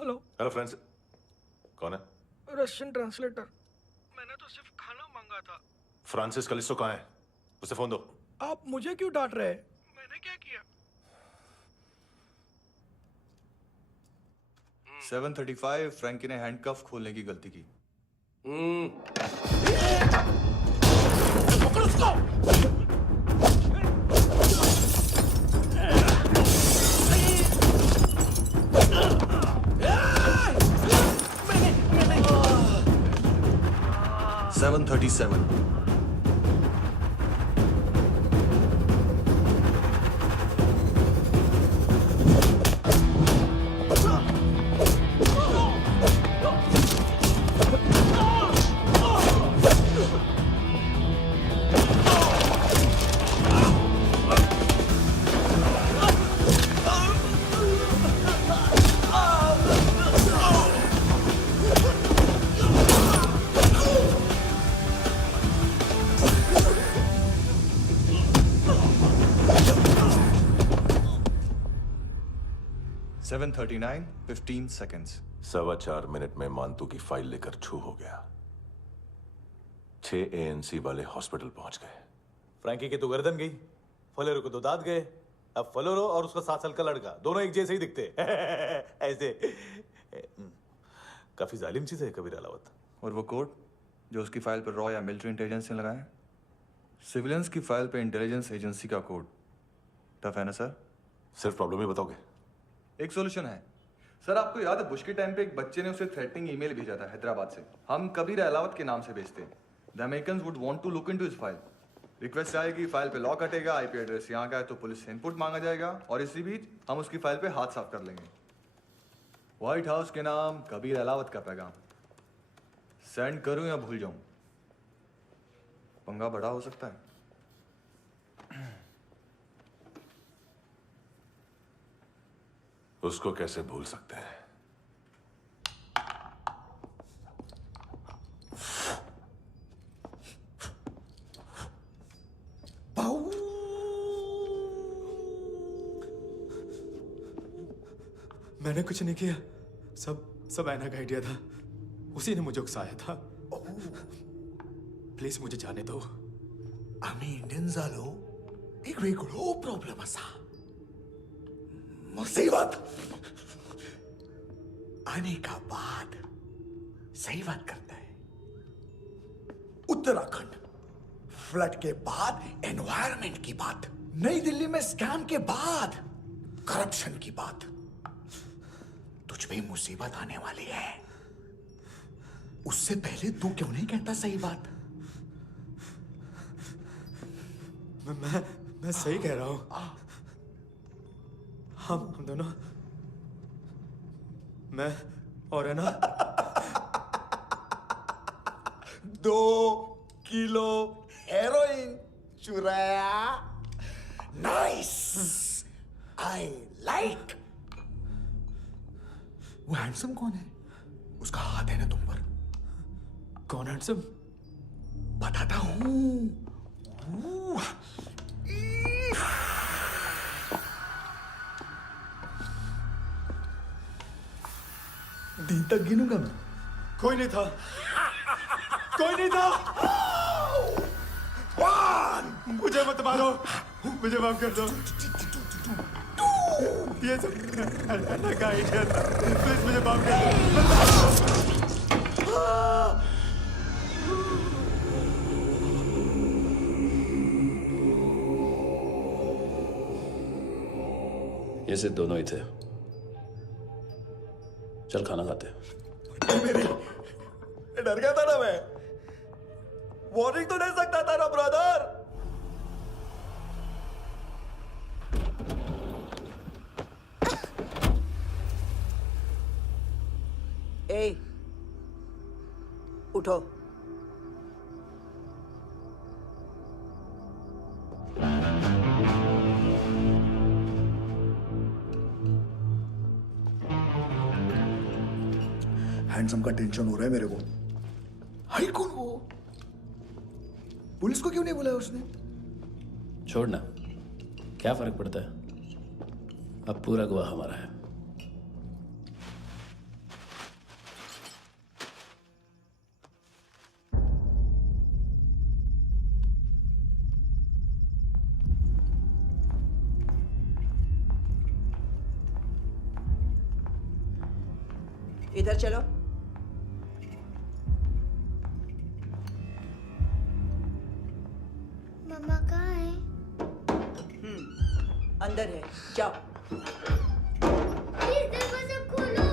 हेलो हेलो फ्रेंड्स, कौन है? Russian translator. मैंने तो सिर्फ खाना मांगा था। फ्रांसिस कलिस्टो कहाँ है? उसे फोन दो। आप मुझे क्यों डांट रहे हैं? मैंने क्या किया? 735 फ्रैंकी ने हैंडकफ खोलने की गलती की। पकड़ उसको। 737 Oh! 7:39, 15 seconds. 4.25 मिनट में मानतू की फाइल लेकर छू हो गया। 6 ANC वाले हॉस्पिटल पहुंच गए। फ्रैंकी की तो गर्दन गई, फलेरो को तो दांत गए। अब फलेरो और उसका 7 साल का लड़का दोनों एक जैसे ही दिखते ऐसे। काफी जालिम चीज है कबीर अलावत। और वो कोड जो उसकी फाइल पर रॉ या मिलिट्री इंटेलिजेंस ने लगाया, सिविलियंस की फाइल पे इंटेलिजेंस एजेंसी का कोड। टफ है ना सर? सिर्फ प्रॉब्लम ही बताओगे? एक सॉल्यूशन है सर। आपको याद है बुश के टाइम पे एक बच्चे ने उसे थ्रेटनिंग ईमेल भेजा था हैदराबाद से। हम कबीर अलावत के नाम से भेजते हैं। The Americans would want to look into his file. Request आएगी, फाइल पे लॉक हटेगा, आईपी एड्रेस यहाँ का है तो पुलिस से इनपुट मांगा जाएगा और इसी बीच हम उसकी फाइल पे हाथ साफ कर लेंगे। व्हाइट हाउस के नाम कबीर अलावत का पैगाम। सेंड करूं या भूल जाऊं? पंगा बड़ा हो सकता है। उसको कैसे भूल सकते हैं? मैंने कुछ नहीं किया, सब ऐना का आइडिया था। उसी ने मुझे उकसाया था। प्लीज मुझे जाने दो। आम्ही इंडियन झालो एक वेगळो प्रॉब्लेम असा, मुसीबत आने का बाद। सही बात करता है। उत्तराखंड फ्लड के बाद एनवायरनमेंट की बात, नई दिल्ली में स्कैम के बाद करप्शन की बात। तुझ पे मुसीबत आने वाली है, उससे पहले तू क्यों नहीं कहता सही बात? मैं सही कह रहा हूं। हम दोनों, मैं और है ना 2 किलो हेरोइन चुराया। Nice, I like. वो हैंडसम कौन है? उसका हाथ है ना तुम पर? कौन हैंडसम? बताता हूं। दिन तक गिनूंगा मैं। कोई नहीं था, कोई नहीं था। मुझे मत मारो, मुझे माफ कर दो। ये सब ऐना का आइडिया था। प्लीज मुझे माफ कर दो। ये सिर्फ दोनों ही थे। चल खाना खाते। डर गया था ना मैं। वार्निंग तो दे सकता था ना ब्रदर। ए, उठो। हैंडसम का टेंशन हो रहा है मेरे को। हाई कौन वो? पुलिस को क्यों नहीं बुलाया उसने? छोड़ना, क्या फर्क पड़ता है? अब पूरा गवाह हमारा है। इधर चलो। मम्मा कहाँ है? अंदर है, जाओ। प्लीज दरवाजा खोलो।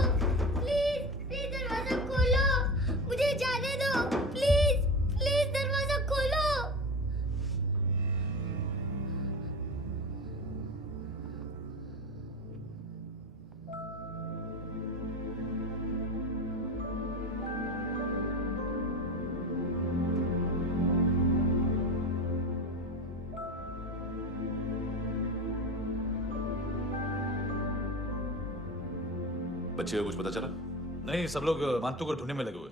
प्लीज दरवाजा खोलो। मुझे जाने दो। प्लीज दरवाजा खोलो। बच्चे को कुछ पता चला? नहीं, सब लोग मानतू को ढूंढने में लगे हुए।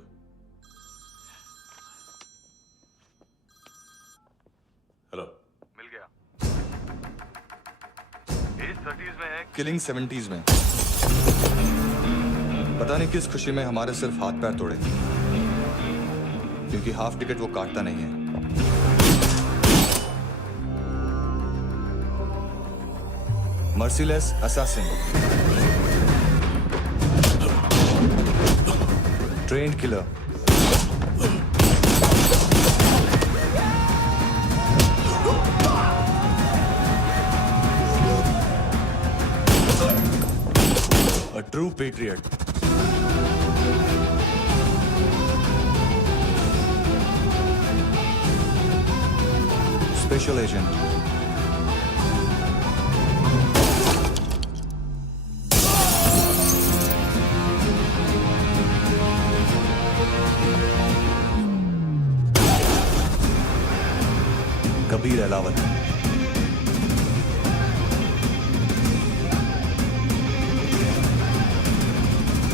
हेलो, मिल गया। एज 30s में है, किलिंग 70s में। पता नहीं किस खुशी में हमारे सिर्फ हाथ पैर तोड़े, क्योंकि हाफ टिकट वो काटता नहीं है। Merciless assassin, trained killer, a true patriot. Special agent. Kabir Alawat.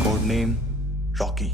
Code name Rocky.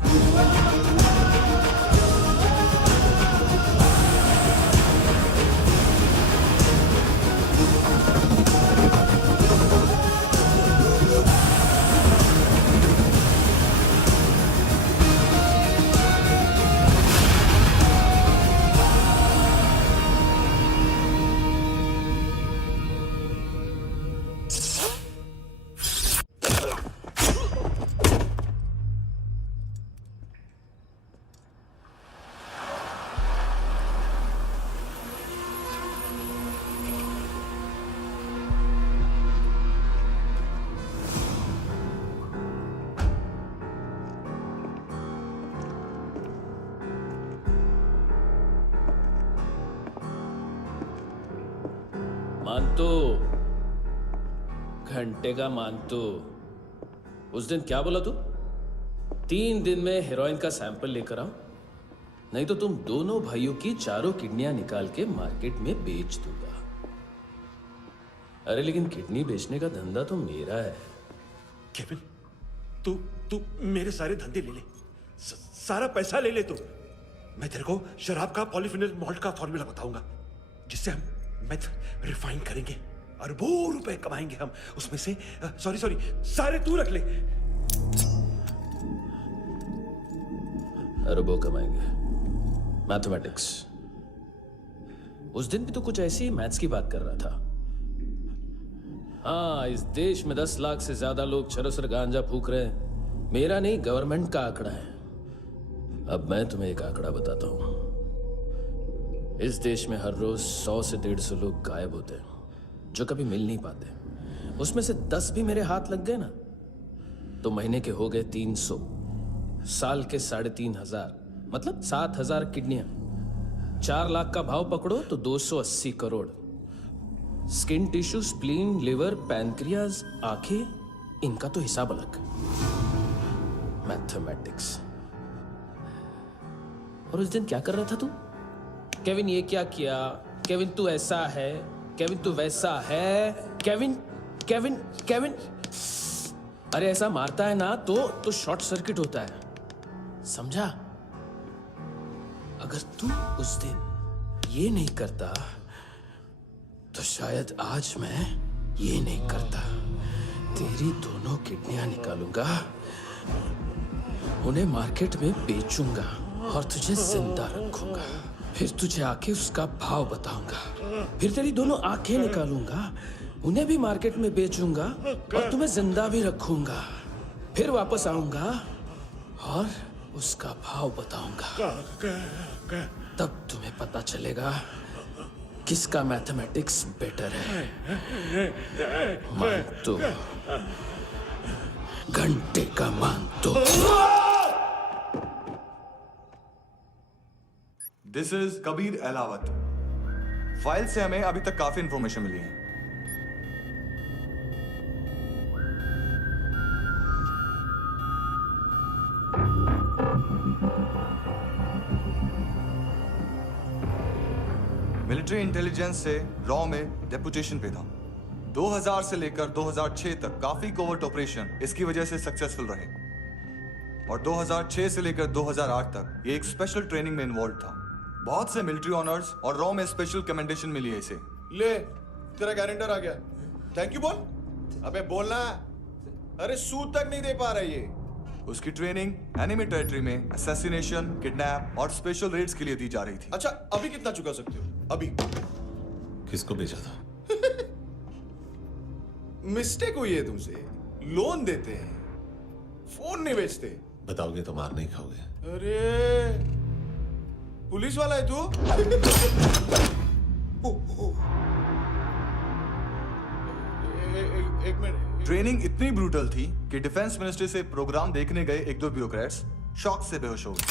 मानतो, घंटे का मानतो। उस दिन क्या बोला तू? 3 दिन में हेरोइन का सैंपल लेकर आओ, नहीं तो तुम दोनों भाइयों की चारों किडनियां निकाल के मार्केट में बेच दूंगा। अरे लेकिन किडनी बेचने का धंधा तो मेरा है। केविन, तू मेरे सारे धंधे ले ले, सारा पैसा ले ले तू। मैं तेरे को शराब का पॉलीफिनल मॉल्ट का फॉर्मूला बताऊंगा, जिससे हम मेथ रिफाइन करेंगे, अरबों रुपए कमाएंगे हम उसमें से। सॉरी सारे तू रख ले। अरबों कमाएंगे, मैथमेटिक्स। उस दिन भी तो कुछ ऐसी मैथ्स की बात कर रहा था। हाँ, इस देश में 10 लाख से ज्यादा लोग चरस और गांजा फूक रहे हैं। मेरा नहीं, गवर्नमेंट का आंकड़ा है। अब मैं तुम्हें एक आंकड़ा बताता हूं। इस देश में हर रोज 100 से 150 लोग गायब होते हैं, जो कभी मिल नहीं पाते। उसमें से 10 भी मेरे हाथ लग गए ना, तो महीने के हो गए 300, साल के 3500, मतलब 7000 किडनियां। 4 लाख का भाव पकड़ो तो 280 crore. Skin tissue, spleen, liver, pancreas, आंखें, इनका तो हिसाब अलग। मैथमेटिक्स। और उस दिन क्या कर रहा था तू? केविन ये क्या किया, केविन तू ऐसा है, केविन तू वैसा है, केविन केविन केविन। अरे ऐसा मारता है ना तो शॉर्ट सर्किट होता है, समझा? अगर तू उस दिन ये नहीं करता तो शायद आज मैं ये नहीं करता। तेरी दोनों किडनियां निकालूंगा, उन्हें मार्केट में बेचूंगा और तुझे जिंदा रखूंगा। फिर तुझे आके उसका भाव बताऊंगा। फिर तेरी दोनों आंखें निकालूंगा, उन्हें भी मार्केट में बेचूंगा और तुम्हें जिंदा भी रखूंगा। फिर वापस आऊंगा और उसका भाव बताऊंगा। तब तुम्हें पता चलेगा किसका मैथमेटिक्स बेटर है। मानतो, घंटे का मानतो। This is Kabir Ahlawat. File से हमें अभी तक काफी इंफॉर्मेशन मिली है। मिलिट्री इंटेलिजेंस से रॉ में डेपुटेशन पे था। 2000 से लेकर 2006 तक काफी कोवर्ट ऑपरेशन इसकी वजह से सक्सेसफुल रहे, और 2006 से लेकर 2008 तक ये एक स्पेशल ट्रेनिंग में इन्वॉल्व था। बहुत से मिलिट्री ऑनर्स और रॉ में स्पेशल कमेंडेशन मिली है इसे। ले, तेरा गारंटर आ गया। थैंक यू बोल। अबे बोलना। अरे सूद तक नहीं दे पा रहा ये। उसकी ट्रेनिंग एनिमी टेरिटरी में असैसिनेशन, किडनैप और स्पेशल रेड्स के लिए दी जा रही थी। अच्छा अभी कितना चुका सकते हो? अभी किसको भेजा था? मिस्टेक हुई है तुमसे। लोन देते हैं, फोन नहीं बेचते। बताओगे तो मार नहीं खाओगे। अरे पुलिस वाला है तू? एक मिनट। ट्रेनिंग इतनी ब्रूटल थी कि डिफेंस मिनिस्ट्री से प्रोग्राम देखने गए एक दो ब्यूरोक्रेट्स शॉक से बेहोश हो गए।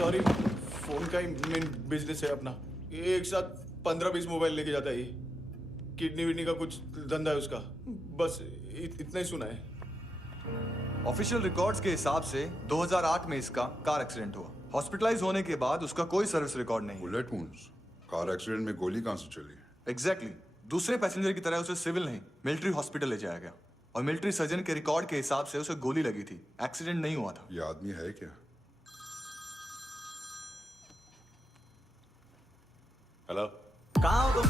सॉरी, फोन का ही मेन बिजनेस है अपना। एक साथ 15-20 मोबाइल लेके जाता है ये। किडनी विडनी का कुछ धंधा है उसका। बस इतना ही सुना है। ऑफिशियल रिकॉर्ड्स के हिसाब से 2008 में इसका कार एक्सीडेंट हुआ। हॉस्पिटलाइज होने के बाद उसका कोई सर्विस रिकॉर्ड नहीं। Bullet wounds. कार एक्सीडेंट में गोली कहां से चली? एग्जैक्टली। दूसरे पैसेंजर की तरह उसे सिविल नहीं, मिलिट्री हॉस्पिटल ले जाया गया और मिलिट्री सर्जन के रिकॉर्ड के हिसाब से उसे गोली लगी थी। एक्सीडेंट नहीं हुआ था। ये आदमी है क्या? हेलो, कहाँ हो तुम?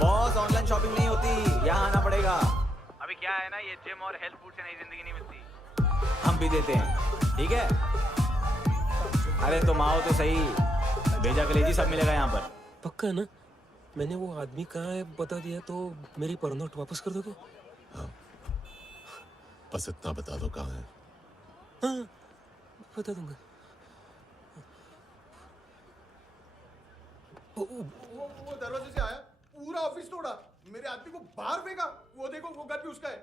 बॉस, ऑनलाइन शॉपिंग नहीं होती, यहाँ आना पड़ेगा। अभी क्या है ना, ये जिम और हेल्थ फूड से नई जिंदगी नहीं मिलती। हम भी देते हैं, ठीक है? अरे तुम आओ तो सही, भेजा कलेजी सब मिलेगा यहाँ पर। पक्का ना? मैंने वो आदमी कहाँ है बता दिया तो मेरी परनोट वापस कर दोगे? हाँ, बस इतना बता दो कहाँ है। हाँ, बता दूंगा। वो दरवाजे से आया, पूरा ऑफिस तोड़ा, मेरे आदमी को बाहर फेंका। वो देखो, वो गन भी उसका है।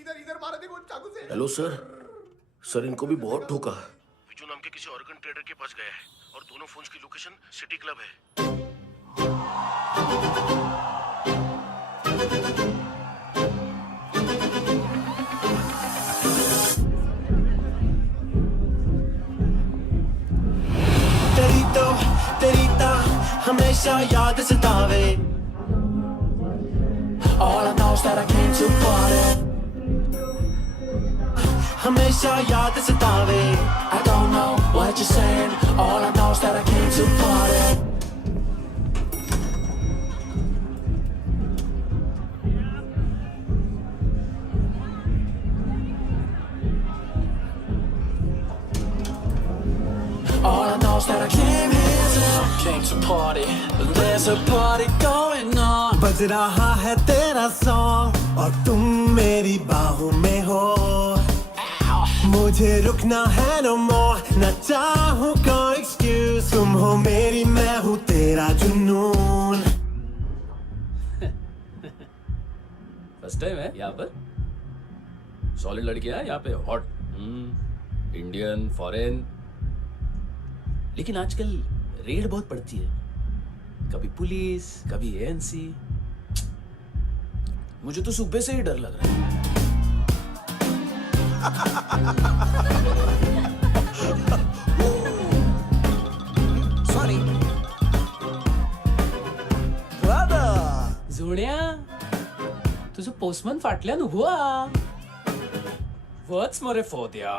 इधर इधर मारा, देखो चाकू से। हेलो सर, सर इनको भी बहुत ठोका। विजू नाम के किसी ऑर्गन ट्रेडर के पास गया है और दोनों फोन्स की लोकेशन सिटी क्लब है। तेरी ता हमेशा याद सतावे। All I know is that I came to party. हमेशा याद सतावे। I don't know what you're saying. All I know is that I came to party. All I know is that I came to party. There's a party going on. बज रहा है तेरा song और तुम मेरी बाहों में हो। मुझे रुकना है no more, न चाहूँ कोई excuse। तुम हो मेरी, मैं हूँ तेरा जुनून। फर्स्ट टाइम है यहाँ पर। सॉलिड लड़कियां हैं यहाँ पे, हॉट इंडियन, फॉरेन। लेकिन आजकल रेड बहुत पड़ती है, कभी पुलिस, कभी एएनसी। मुझे तो सुबह से ही डर लग रहा है। सॉरी जोड्या, तुझं पोस्टमन फाटल्यान हुआ वच मरे फोद्या।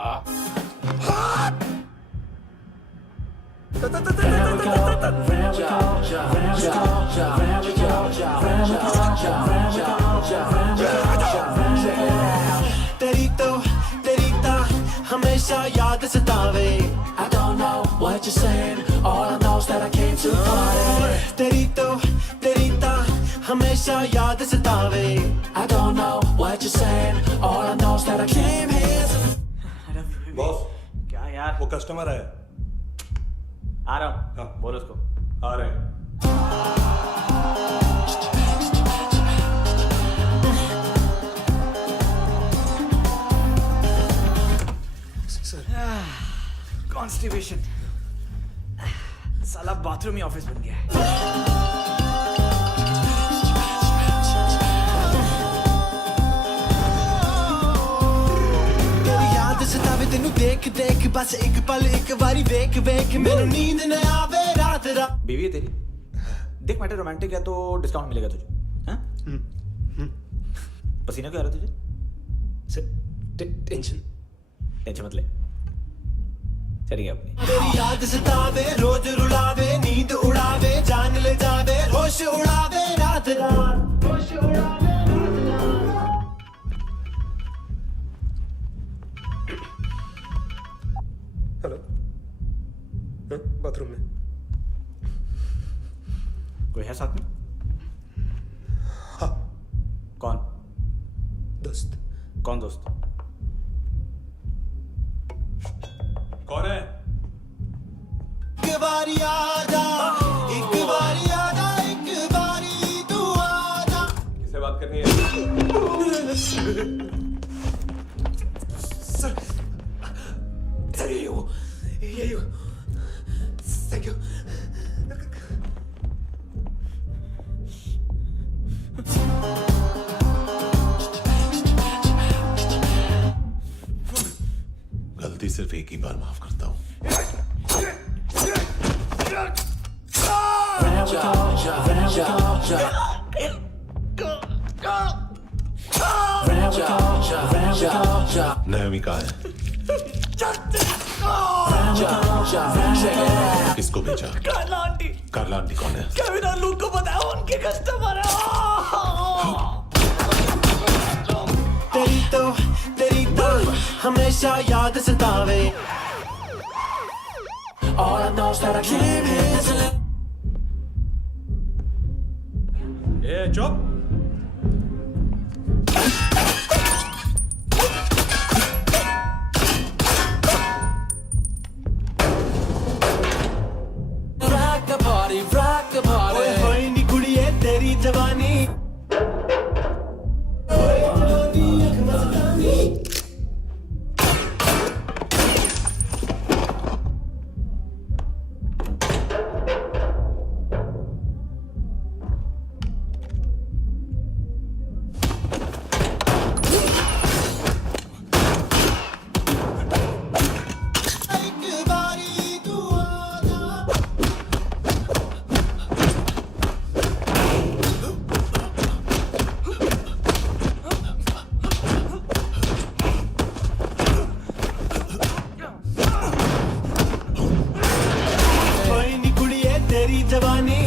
तेरी ता हमेशा याद सतावे। I don't know what you're saying. All I know is that I came to party. तेरी ता हमेशा याद सतावे। I don't know what you're saying. All I know is that I came here. Boss, क्या यार? वो कस्टमर है। आ रहा हूँ। हाँ, बोलो उसको। आ रहे हैं। कॉन्स्टिपेशन, साला बाथरूम ही ऑफिस बन गया है। सतावे तेनू देख देख बस एक पल एक बारी वेख वेख मैनू नींद न आवे रात रात। बीवी है तेरी, देख मैटर रोमांटिक है तो डिस्काउंट मिलेगा तुझे। हाँ? पसीना क्यों आ रहा है तुझे? टेंशन मत ले, चलेंगे अपनी। तेरी याद सतावे रोज रुलावे नींद उड़ावे जान ले जावे होश उड़ावे रात रात होश उड़ावे। हेलो, बाथरूम में कोई है साथ में? हाँ। कौन? दोस्त। कौन दोस्त? कौन है? एक बारी आजा, एक बारी आजा, एक बारी तू आजा। किससे बात करनी है? सर, यही हो। Thank you. गलती सिर्फ एक ही बार माफ करता हूँ। नयमिका है। किसको भेजा? कार्ला आंटी। कार्ला आंटी कौन है? केविन और लूक को बताया, उनके कस्टमर है। तेरी तो हमेशा याद सतावे। All I know is that I came here to live. चुप। rock the party। ओए होए नी कुड़िए तेरी जवानी। ओए जवानी अख मस्तानी। जवानी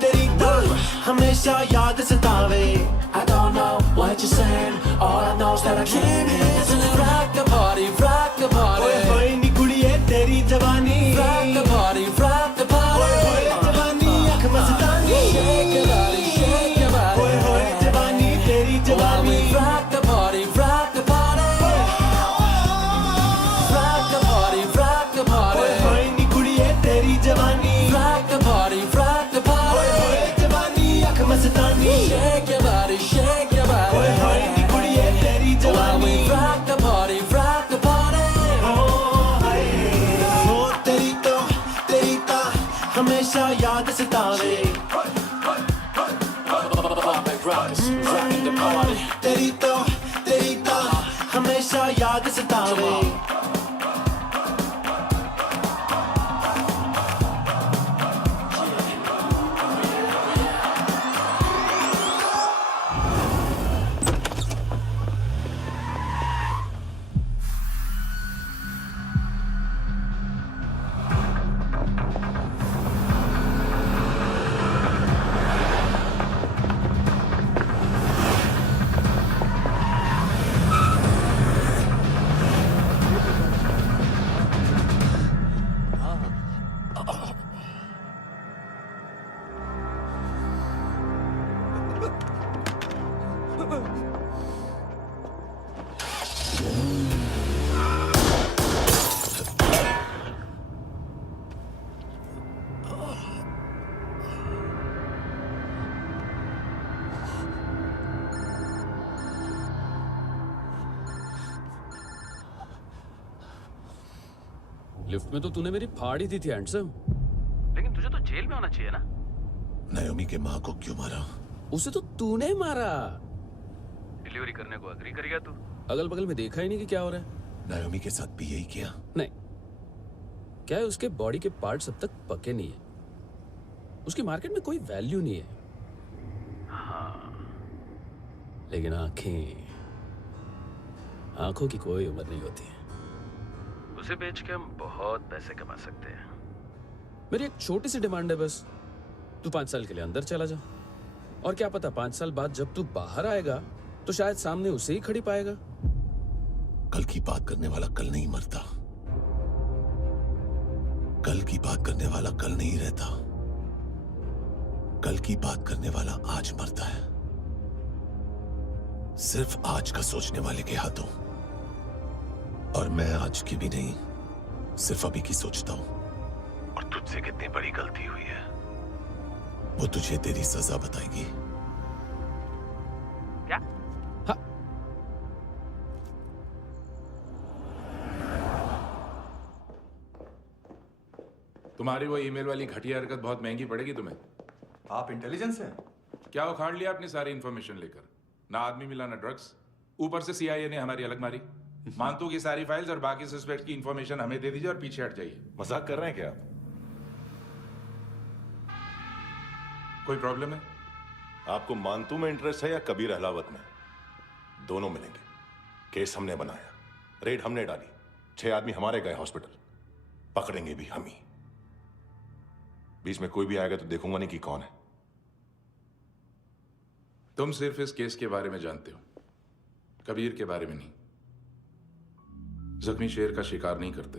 तेरी तो हमेशा याद सतावे। I don't know what you're saying, all I know is that I came here to rock the party, rock the party। ओए होए नी कुड़िए तेरी जवानी, rock the party, rock the party। ओए होए जवानी अख मस्तानी, shake your body, shake your body। ओए होए जवानी तेरी जवानी, rock the party, rock the party। rock the party, rock the party। ओए होए नी कुड़िए तेरी जवानी, rock the party, rock the party। ओए होए जवानी अख मस्तानी, shake your body, shake your body। ओए होए नी कुड़िए तेरी जवानी, rock the party, rock the party। ओ तेरी तो हमेशा याद सतावे। तेरी तो हमेशा याद सतावे। लिफ्ट में तो तूने मेरी फाड़ ही दी थी हैंडसम। लेकिन तुझे तो जेल में होना चाहिए ना। नायोमी के माँ को क्यों मारा? उसे तो तूने मारा। डिलीवरी करने को अग्री कर गया तू। अगल बगल में देखा ही नहीं कि क्या हो रहा है। नायोमी के साथ भी यही किया? नहीं, क्या है उसके बॉडी के पार्ट्स अब तक पके नहीं है, उसकी मार्केट में कोई वैल्यू नहीं है। हाँ, लेकिन आंखों की कोई उम्र नहीं होती है। उसे बेच के हम बहुत पैसे कमा सकते हैं। मेरी एक छोटी सी डिमांड है बस, तू 5 साल के लिए अंदर चला जा, और क्या पता 5 साल बाद जब तू बाहर आएगा तो शायद सामने उसे ही खड़ी पाएगा। कल की बात करने वाला कल नहीं मरता, कल की बात करने वाला कल नहीं रहता, कल की बात करने वाला आज मरता है। सिर्फ आज का सोचने वाले के हाथों। और मैं आज की भी नहीं, सिर्फ अभी की सोचता हूं। और तुझसे कितनी बड़ी गलती हुई है वो तुझे तेरी सजा बताएगी। क्या? हाँ। तुम्हारी वो ईमेल वाली घटिया हरकत बहुत महंगी पड़ेगी तुम्हें। आप इंटेलिजेंस हैं? क्या उखाड़ लिया अपनी सारी इंफॉर्मेशन लेकर? ना आदमी मिला ना ड्रग्स, ऊपर से CIA ने हमारी अलग मारी। मानतू की सारी फाइल्स और बाकी सस्पेक्ट की इंफॉर्मेशन हमें दे दीजिए और पीछे हट जाइए। मजाक कर रहे हैं क्या आप? कोई प्रॉब्लम है? आपको मानतू में इंटरेस्ट है या कबीर अहलावत में? दोनों मिलेंगे। केस हमने बनाया, रेड हमने डाली, 6 आदमी हमारे गए हॉस्पिटल, पकड़ेंगे भी हम ही। बीच में कोई भी आएगा तो देखूंगा नहीं कि कौन है। तुम सिर्फ इस केस के बारे में जानते हो, कबीर के बारे में नहीं। जख्मी शेर का शिकार नहीं करते।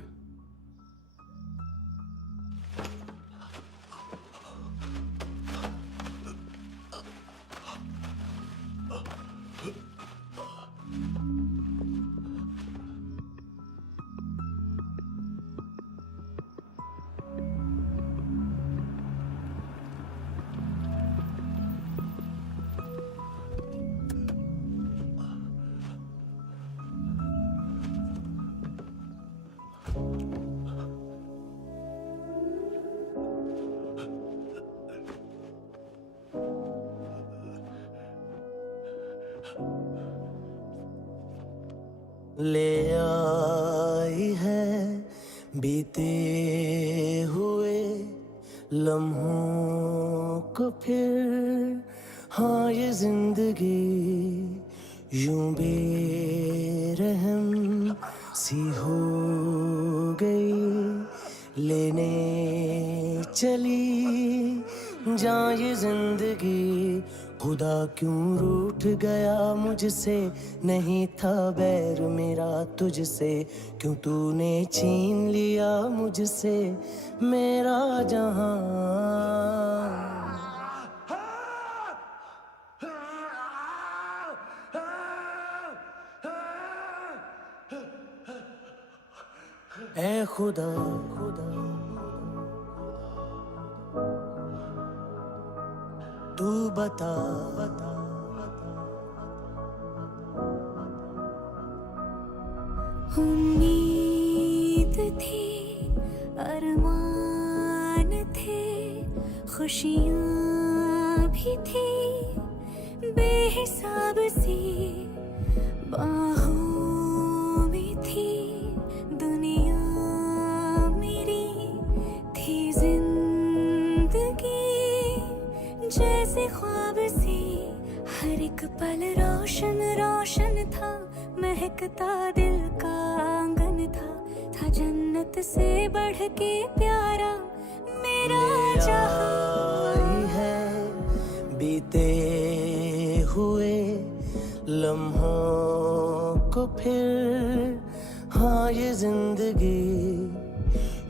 ले आई है बीते हुए लम्हों को फिर, हाँ ये जिंदगी यूं बेरहम सी हो गई, लेने चली जा ये जिंदगी। खुदा क्यों रूठ गया मुझसे, नहीं था बैर मेरा तुझसे, क्यों तूने छीन लिया मुझसे मेरा जहां। ऐ खुदा तू बता उम्मीद थी, अरमान थे, खुशियाँ भी थी बेहिसाब सी, बाहों में थी दुनिया मेरी, थी जिंदगी जैसे ख्वाब सी, हर एक पल रोशन रोशन था, महकता दिल का आंगन था जन्नत से बढ़ के प्यारा मेरा जहां। है बीते हुए लम्हों को फिर, हाँ ये जिंदगी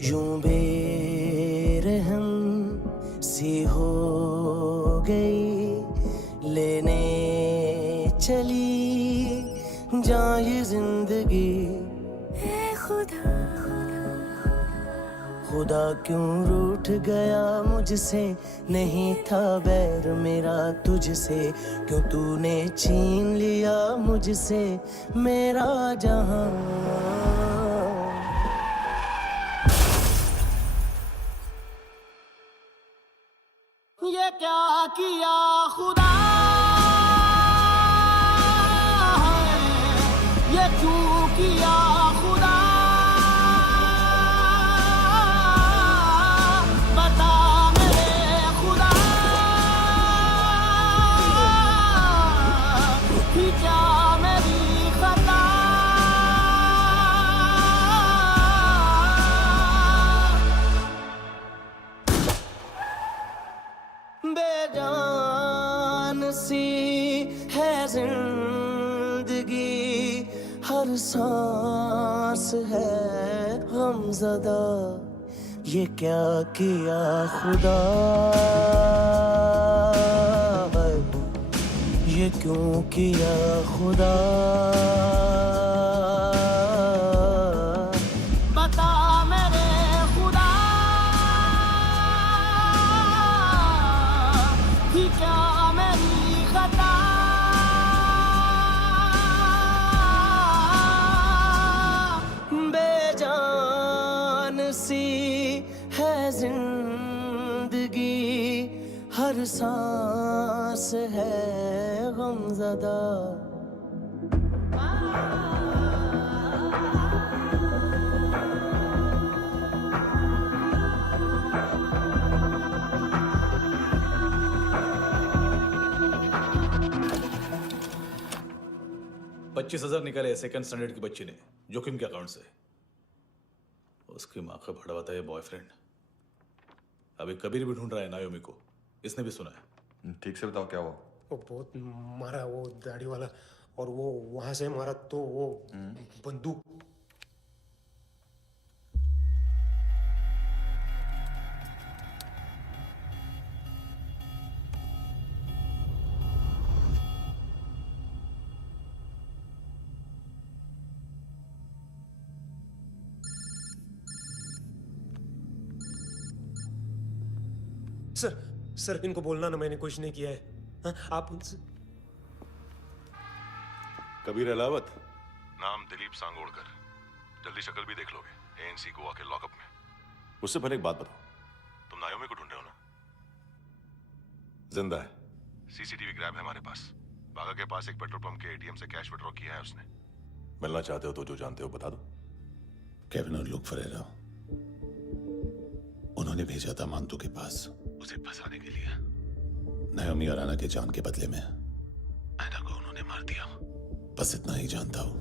यूं बेरहम सी हो गई, लेने चली जा ये जिंदगी। ऐ खुदा खुदा क्यों रूठ गया मुझसे, नहीं था बैर मेरा तुझसे, क्यों तूने छीन लिया मुझसे मेरा जहां। क्या किया खुदा, ये क्यों किया खुदा, बता मेरे खुदा, थी क्या मेरी खता, बेजान सी है जिंदगी, हर सांस है गमज़दा, ये क्या किया खुदा, ये क्यों किया खुदा, बता मेरे खुदा, थी क्या मेरी खता, बेजान सी है जिंदगी, हर सांस है गमज़दा। $25,000 निकाले सेकंड स्टैंडर्ड की बच्ची ने जोखिम के अकाउंट से। उसकी माँ का भड़वाता है बॉयफ्रेंड। अभी कबीर भी ढूंढ रहा है नायोमी को, इसने भी सुना है। ठीक से बताओ क्या हुआ। वो बहुत मारा, वो दाढ़ी वाला, और वो वहां से मारा तो वो बंदूक। सर इनको बोलना ना मैंने कुछ नहीं किया है। हाँ, आप उनसे। कबीर अलावत, नाम दिलीप सांगोड़कर। जल्दी शक्ल भी देख लोगे एएनसी गोवा के लॉकअप में। उससे पहले एक बात बताओ, तुम नायोमी को ढूंढ रहे हो ना? जिंदा है, सीसीटीवी ग्रैब है हमारे पास। बागा के पास एक पेट्रोल पंप के एटीएम से कैश विड्रॉ किया है उसने। मिलना चाहते हो तो जो जानते हो बता दो। केविन और लुक फरेरा, उन्होंने भेजा था मांतू के पास उसे फंसाने के लिए। नायोमी और आना के जान के बदले में आना को उन्होंने मार दिया। बस इतना ही जानता हूं।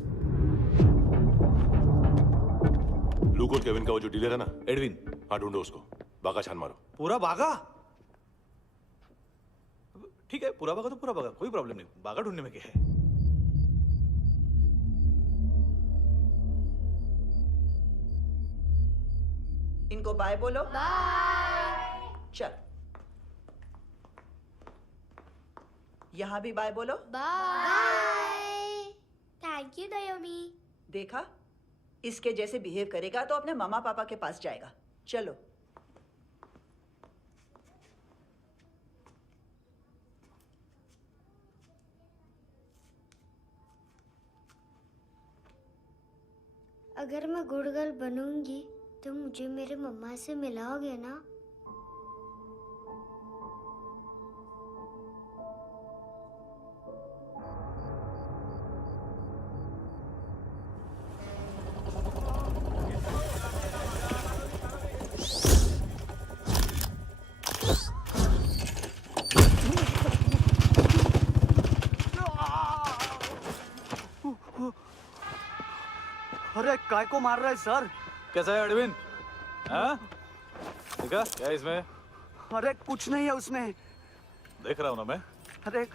लुक और केविन का वो जो डीलर है ना, एडविन, हाँ ढूंढो उसको। बागा छान मारो। पूरा बागा? ठीक है, पूरा बागा तो पूरा बागा, कोई प्रॉब्लम नहीं। बागा ढूंढने में क्या है? इनको बाय बोलो। बाय। चल, यहाँ भी बाय बोलो। बाय। Thank you नायोमी। देखा, इसके जैसे बिहेव करेगा तो अपने मामा पापा के पास जाएगा। चलो। अगर मैं गुड गर्ल बनूंगी तो मुझे मेरे मम्मा से मिलाओगे ना? अरे काय को मार रहा है सर? कैसा है एडविन? हाँ? देखा क्या इसमें? अरे कुछ नहीं है उसमें। देख रहा हूँ ना मैं। अरे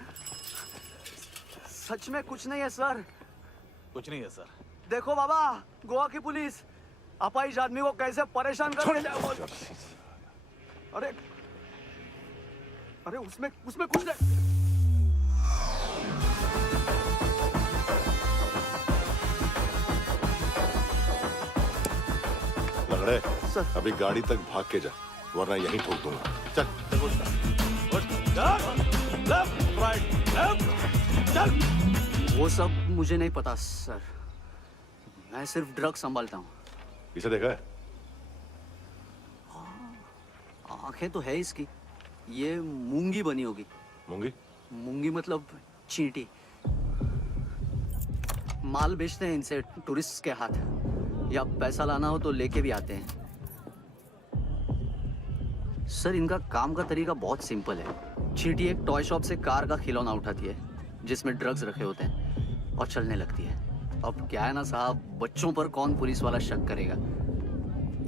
सच में कुछ नहीं है सर। कुछ नहीं है सर। देखो बाबा, गोवा की पुलिस अपाहिज आदमी को कैसे परेशान कर। अरे अरे उसमें कुछ नहीं। लंगड़े, अभी गाड़ी तक भाग के जा, वरना यहीं ठोक दूंगा। चल। वो सब मुझे नहीं पता सर, मैं सिर्फ ड्रग संभालता हूँ। इसे देखा है? आंखें तो है इसकी। ये मूंगी बनी होगी। मूंगी? मूंगी मतलब चींटी। माल बेचते हैं इनसे टूरिस्ट के हाथ, या पैसा लाना हो तो लेके भी आते हैं। सर इनका काम का तरीका बहुत सिंपल है। चींटी एक टॉय शॉप से कार का खिलौना उठाती है जिसमें ड्रग्स रखे होते हैं और चलने लगती है। अब क्या है ना साहब, बच्चों पर कौन पुलिस वाला शक करेगा,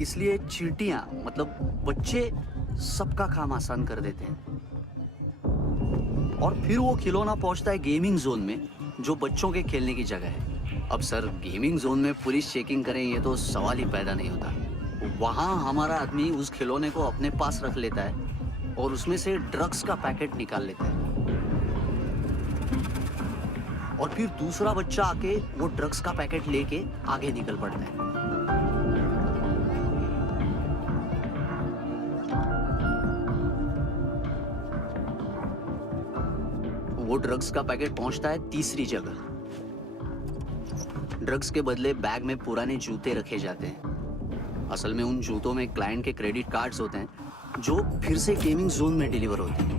इसलिए चींटियां मतलब बच्चे सबका काम आसान कर देते हैं। और फिर वो खिलौना पहुंचता है गेमिंग जोन में, जो बच्चों के खेलने की जगह है। अब सर गेमिंग जोन में पुलिस चेकिंग करें ये तो सवाल ही पैदा नहीं होता। वहां हमारा आदमी उस खिलौने को अपने पास रख लेता है और उसमें से ड्रग्स का पैकेट निकाल लेता है, और फिर दूसरा बच्चा आके वो ड्रग्स का पैकेट लेके आगे निकल पड़ता है। वो ड्रग्स का पैकेट पहुंचता है तीसरी जगह। ड्रग्स के बदले बैग में पुराने जूते रखे जाते हैं। असल में उन जूतों में क्लाइंट के क्रेडिट कार्ड्स होते हैं जो फिर से गेमिंग जोन में डिलीवर होते हैं।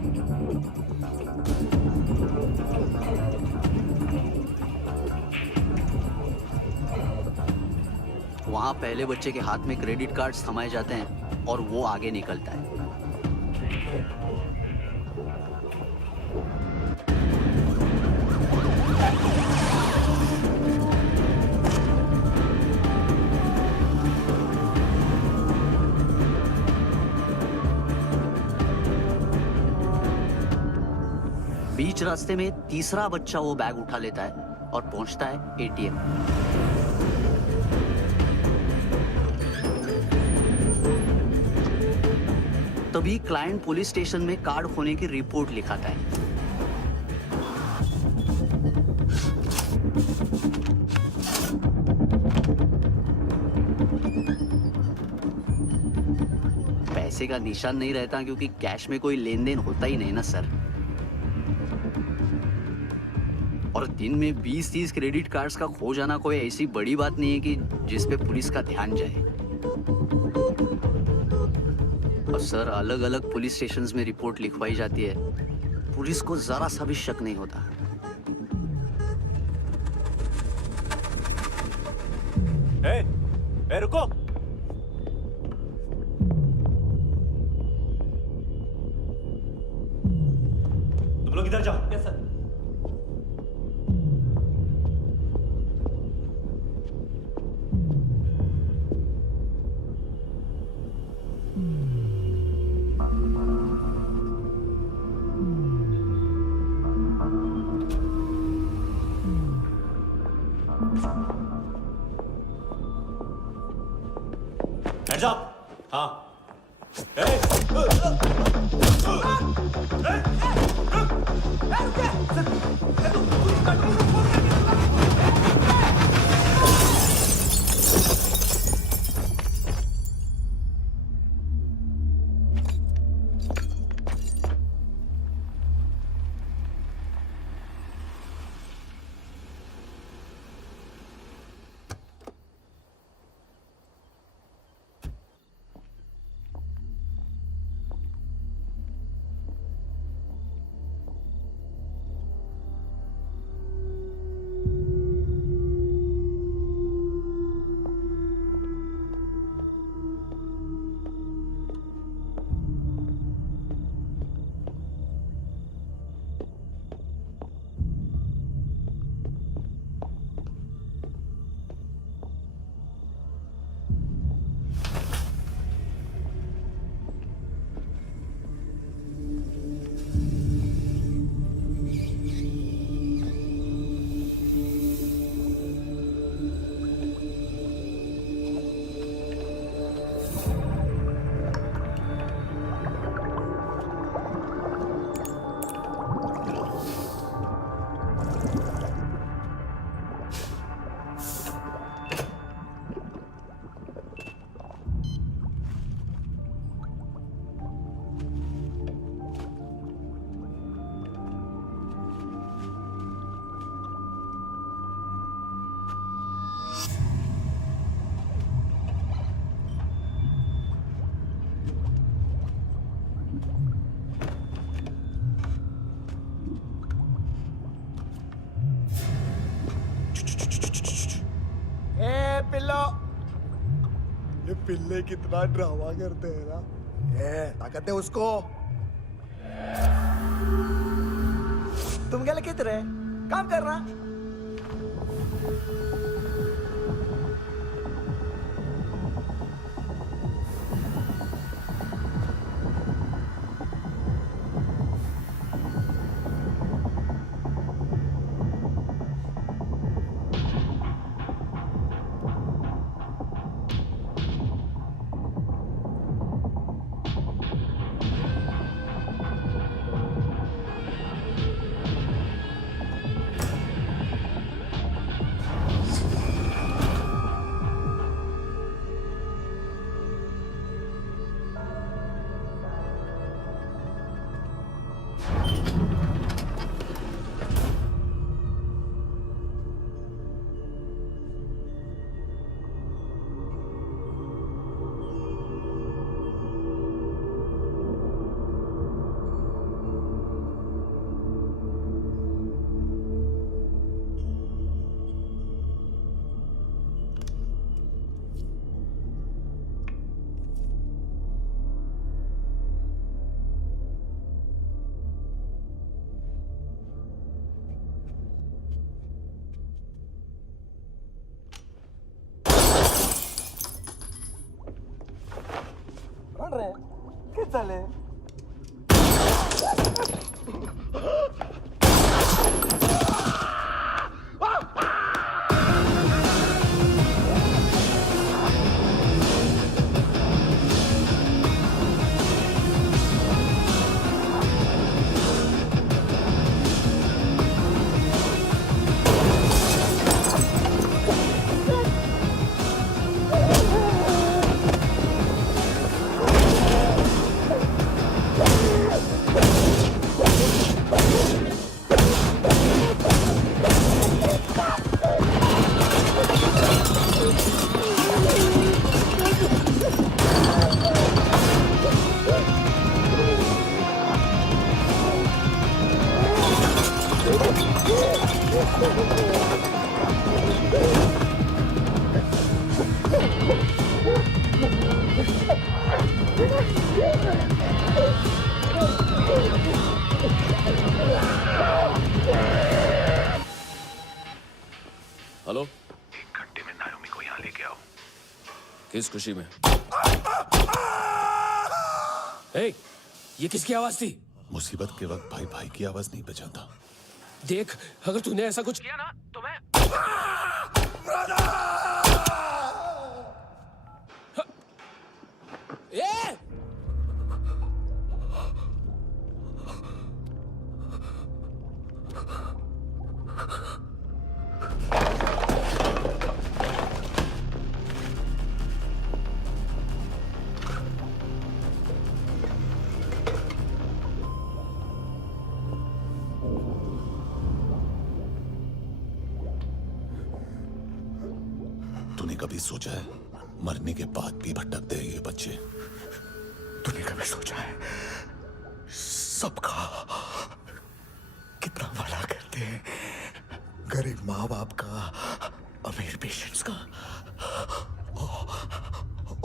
वहां पहले बच्चे के हाथ में क्रेडिट कार्ड्स थमाए जाते हैं और वो आगे निकलता है। बीच रास्ते में तीसरा बच्चा वो बैग उठा लेता है और पहुंचता है एटीएम। तभी क्लाइंट पुलिस स्टेशन में कार्ड खोने की रिपोर्ट लिखाता है। पैसे का निशान नहीं रहता क्योंकि कैश में कोई लेन देन होता ही नहीं ना सर। और दिन में 20-30 क्रेडिट कार्ड्स का खो जाना कोई ऐसी बड़ी बात नहीं है कि जिस पे पुलिस का ध्यान जाए। और सर अलग अलग पुलिस स्टेशंस में रिपोर्ट लिखवाई जाती है, पुलिस को जरा सा भी शक नहीं होता। ए, रुको। तुम लोग इधर जाओ। Yes sir. Hands up! हाँ। पिल्लो। ये पिल्ले कितना ड्रामा करते हैं ना। ये ताकत दे उसको। तुम क्या लिखित रहे? काम कर रहा। ¿Qué tal? हेलो, 1 घंटे में नायोमी को यहाँ लेके आओ। किस खुशी में? ए, ये किसकी आवाज थी? मुसीबत के वक्त भाई भाई की आवाज नहीं बचाता। देख, अगर तूने ऐसा कुछ किया ना तो मैं ए! तूने कभी सोचा है मरने के बाद भी भटकते हैं ये बच्चे? तूने कभी सोचा है सबका कितना भला करते हैं? गरीब माँ बाप का, अमीर पेशेंट्स का,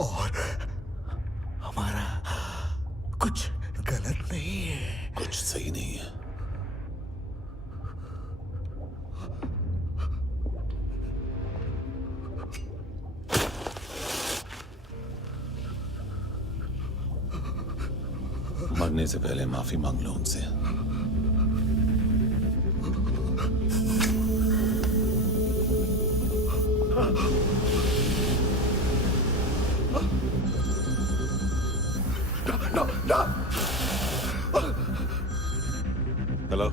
और हमारा कुछ गलत नहीं है, कुछ सही नहीं है। मरने से पहले माफी मांग लो उनसे। हेलो,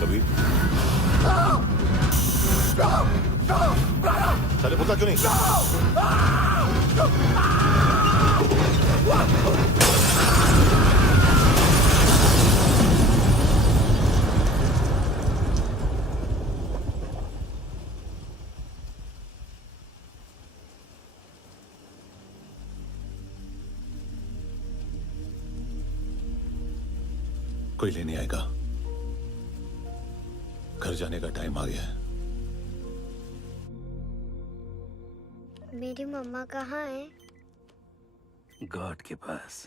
कबीर, चले पुता क्यों नहीं? कोई लेने आएगा? घर जाने का टाइम आ गया है। मेरी मम्मा कहाँ है? गॉड के पास।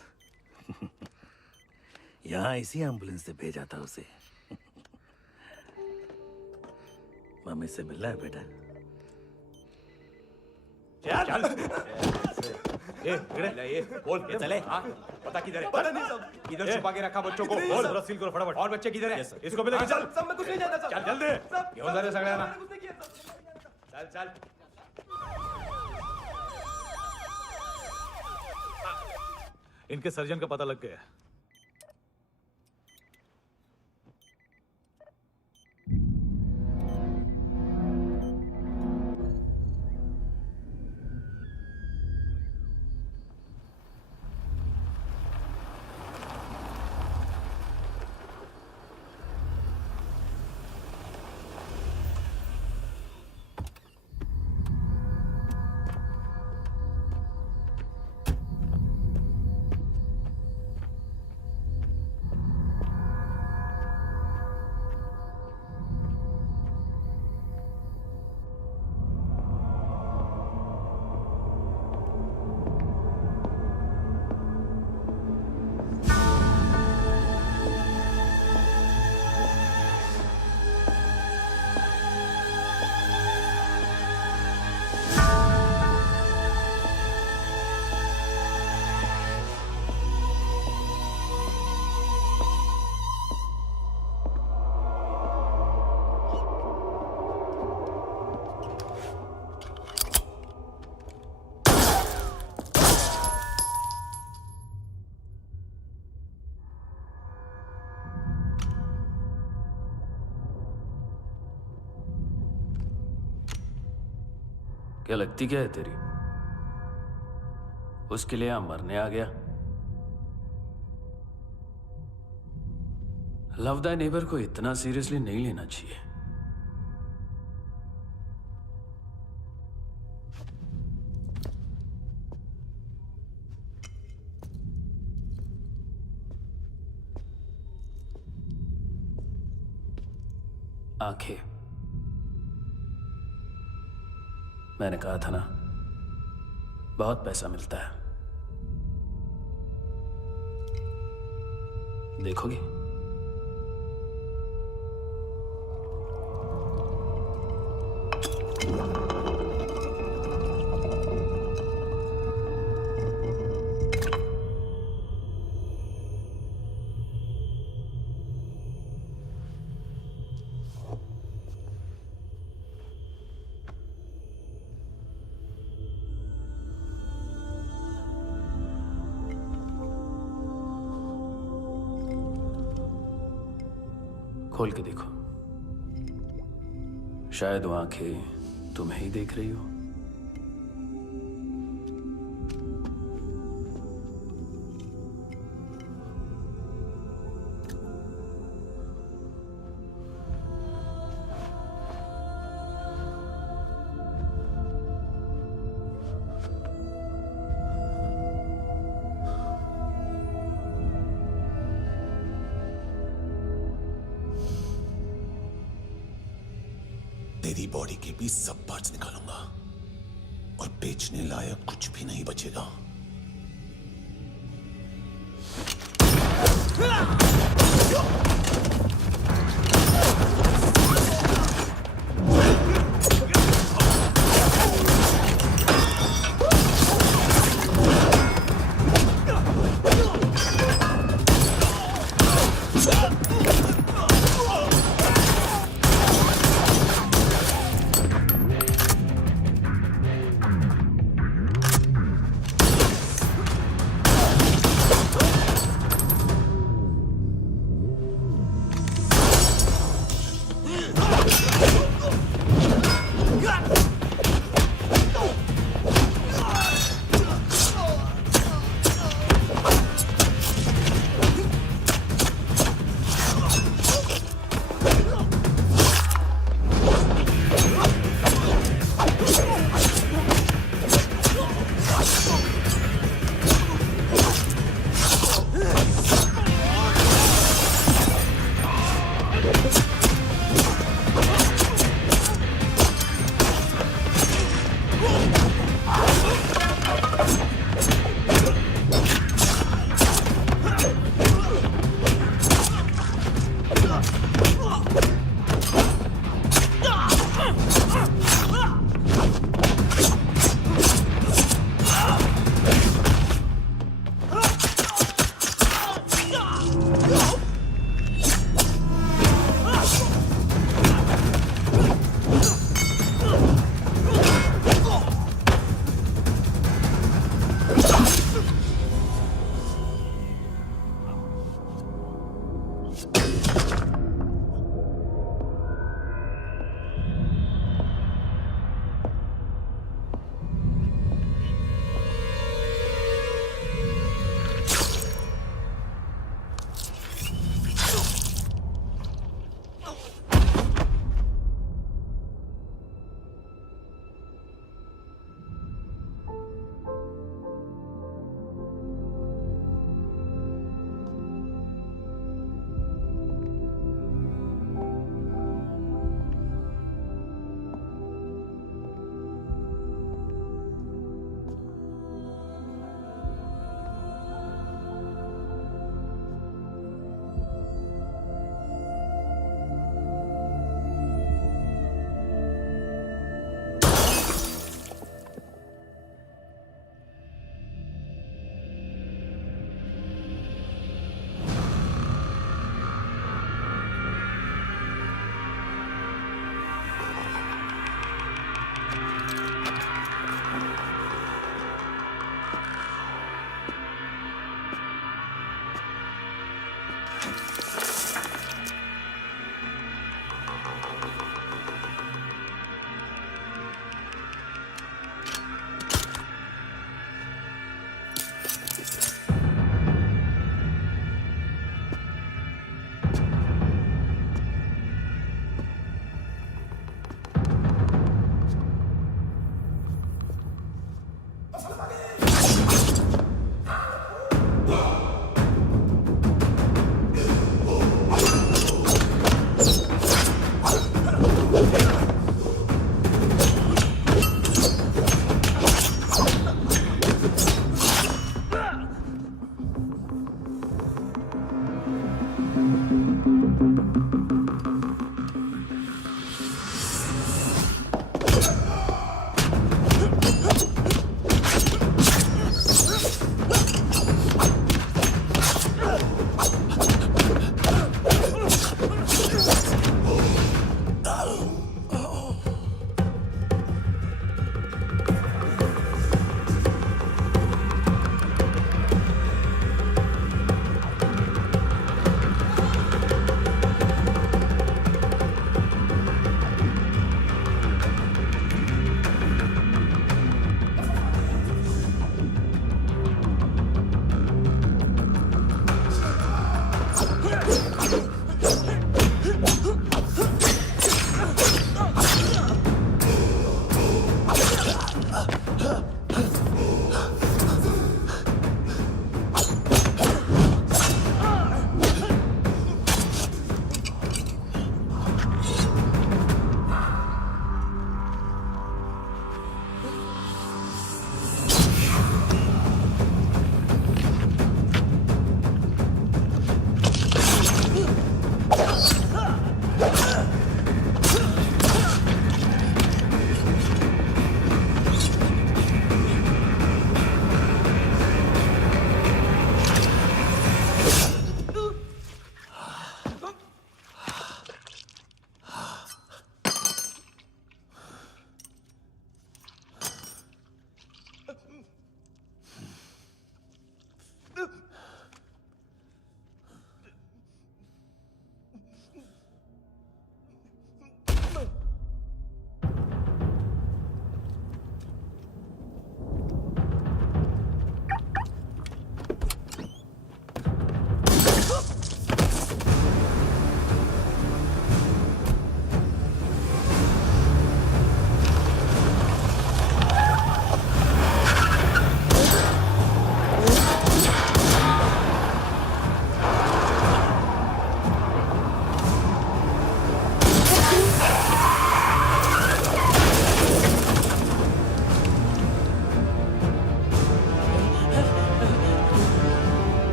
यहाँ इसी एम्बुलेंस से भेजा था उसे। मम्मी से मिलना है बेटा। चल ये बोल ये चले हाँ पता किधर है? पता नहीं सब। किधर छुपा के रखा बच्चों को? बोल थोड़ा सील करो फटाफट। और बच्चे किधर है? इसको भी लेके चल। सब मैं कुछ नहीं जानता सब। चल जल्दी घेऊन जा रे सगळ्यांना। चल चल इनके सर्जन का पता लग गया। क्या लगती क्या है तेरी? उसके लिए यहां मरने आ गया? लव द नेबर को इतना सीरियसली नहीं लेना चाहिए। आंखें, मैंने कहा था ना बहुत पैसा मिलता है। देखोगे? खोल के देखो, शायद वो आंखें तुम्हें ही देख रही हो। तेरी बॉडी के भी सब पार्ट्स निकालूंगा और बेचने लायक कुछ भी नहीं बचेगा।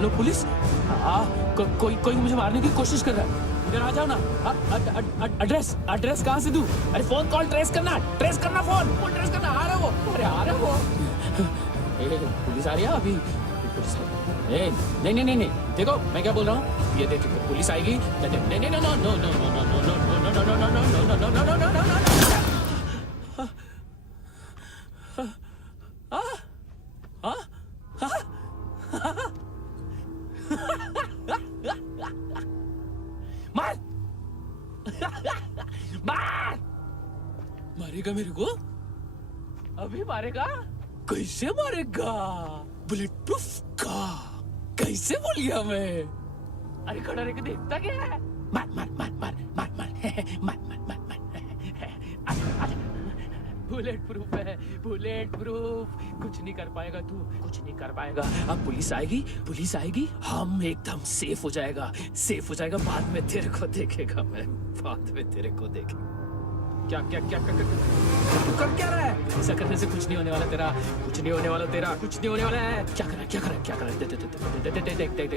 Hello police. कोई कोई मुझे मारने की कोशिश कर रहा है। इधर आ जाओ ना। एड्रेस एड्रेस कहाँ से दूं? अरे फोन कॉल ट्रेस करना फोन ट्रेस करना। आ रहा वो, अरे आ रहा वो। पुलिस आ रही है अभी। पुलिस नहीं नहीं नहीं नहीं, देखो मैं क्या बोल रहा हूँ, ये देखो पुलिस आएगी। नहीं नहीं नहीं, no no no no no no no no no no no no no no no no no no. मार मार, मारेगा मेरे को? अभी मारेगा? कैसे मारेगा? बुलेट प्रूफ का कैसे बोल गया मैं? अरे खड़ा रह के देखता क्या है? मार मार मार मार मार मार मार मार मार। बुलेट प्रूफ है, बुलेट प्रूफ। कुछ नहीं कर पाएगा तू, कुछ नहीं कर पाएगा। अब पुलिस आएगी, हम एकदम सेफ हो जाएगा। बाद में तेरे को देखेगा मैं, बाद में तेरे को देखेगा। क्या क्या क्या क्या कर क्या रहा है? ऐसा करने से कुछ नहीं होने वाला तेरा, कुछ नहीं होने वाला है। क्या कर रहा है? देख।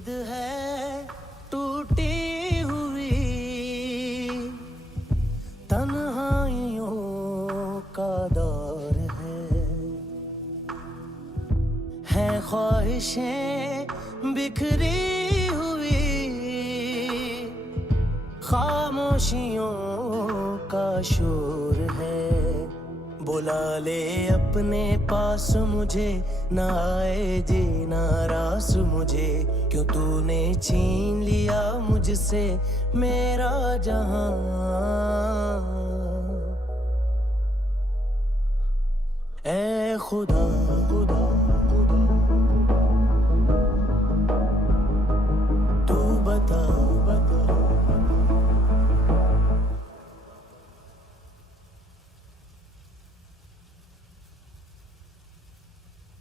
उम्मीद है टूटी हुई तन्हाइयों का दौर है ख्वाहिशें बिखरी हुई खामोशियों का शोर है बुला ले अपने पास मुझे ना आए जी नाराज मुझे क्यों तूने छीन लिया मुझसे मेरा जहां ऐ खुदा खुदा तू बता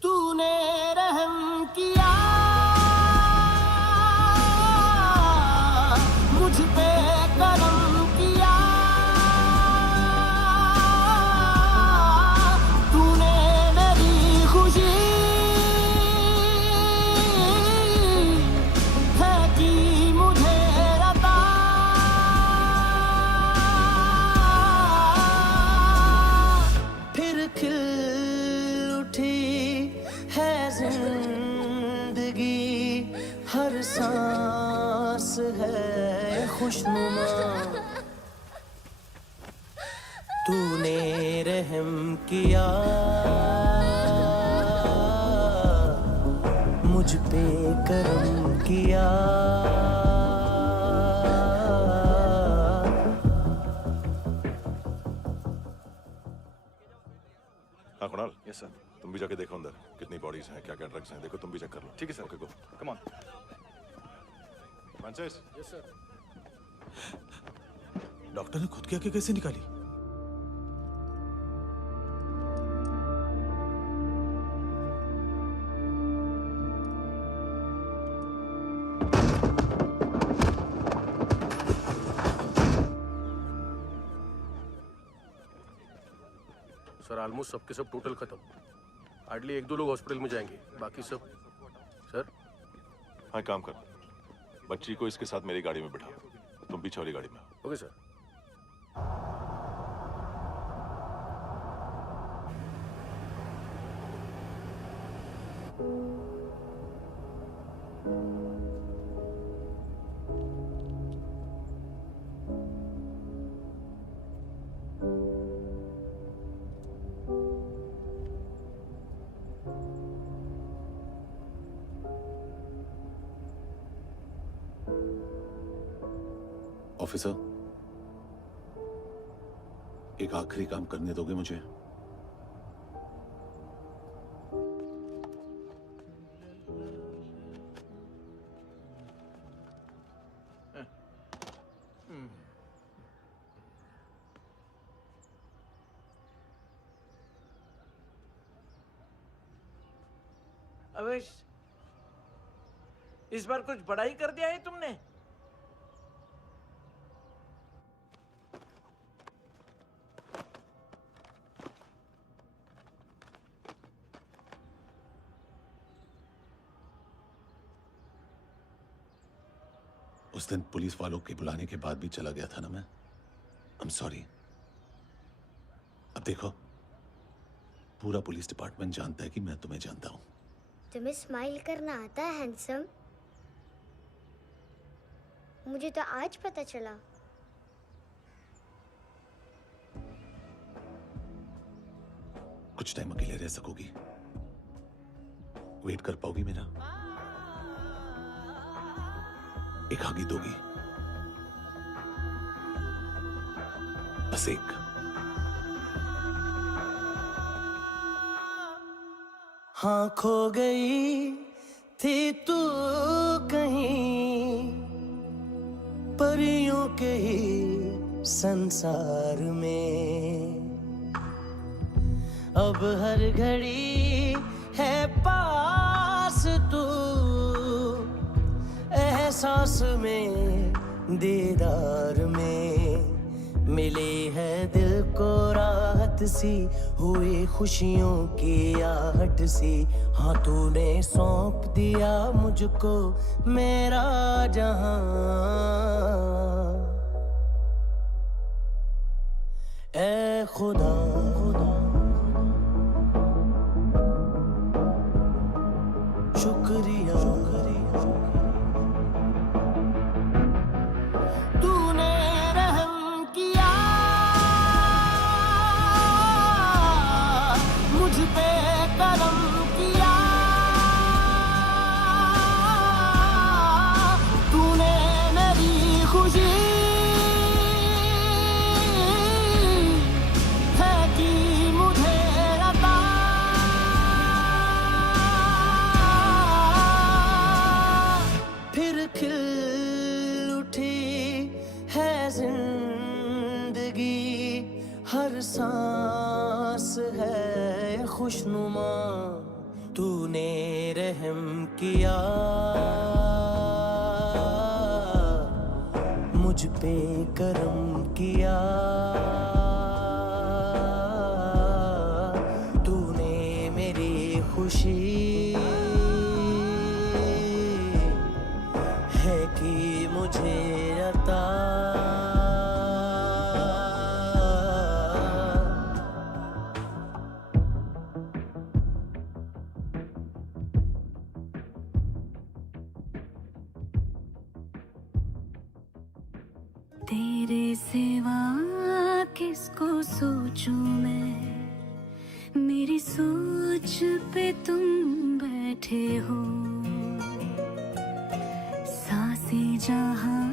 तूने रहम किया मुझ पे करम किया तूने मेरी खुशी है कि मुझे अता फिर खिल उठी है जिंदगी हर सांस है खुशनुमा तूने रहम किया मुझ पे करम किया हाँ कुणाल यस सर तुम भी जाके देखो अंदर कितनी बॉडीज हैं क्या क्या ड्रग्स हैं देखो तुम भी चेक कर लो ठीक है sir okay go come on Francis yes sir doctor ने खुद की आंखें कैसे निकाली सर ऑलमोस्ट सबके सब टोटल खत्म हार्डली 1-2 लोग हॉस्पिटल में जाएंगे बाकी सब सर हाँ काम कर बच्ची को इसके साथ मेरी गाड़ी में बिठा तुम पीछे वाली गाड़ी में ओके सर ऑफिसर एक आखिरी काम करने दोगे मुझे अवेश इस बार कुछ बड़ा ही कर दिया है तुमने उस दिन पुलिस वालों के बुलाने के बाद भी चला गया था ना मैं आई एम सॉरी अब देखो पूरा पुलिस डिपार्टमेंट जानता है कि मैं तुम्हें जानता हूं तुम्हें स्माइल करना आता है हैंडसम मुझे तो आज पता चला कुछ टाइम अकेले रह सकोगी वेट कर पाओगी मेरा एक आगी दोगी बस एक हाँ खो गई थी तू कहीं परियों के ही संसार में अब हर घड़ी है पास तू एहसास में दीदार में मिली है दिल को राहत सी हुई खुशियों की आहट सी हाँ तूने सौंप दिया मुझको मेरा जहां, ऐ खुदा शुक्रिया तूने रहम किया मुझ पे, करम किया तूने मेरी खुशी है कि मुझे अता, फिर खिल उठी है जिंदगी, हर सांस है खुशनुमा, तूने रहम किया मुझ पे, करम किया तूने मेरी खुशी है कि मुझे अता। तेरे सिवा किसको सोचूं मैं, मेरी सोच पे तुम बैठे हो, सांसें जहां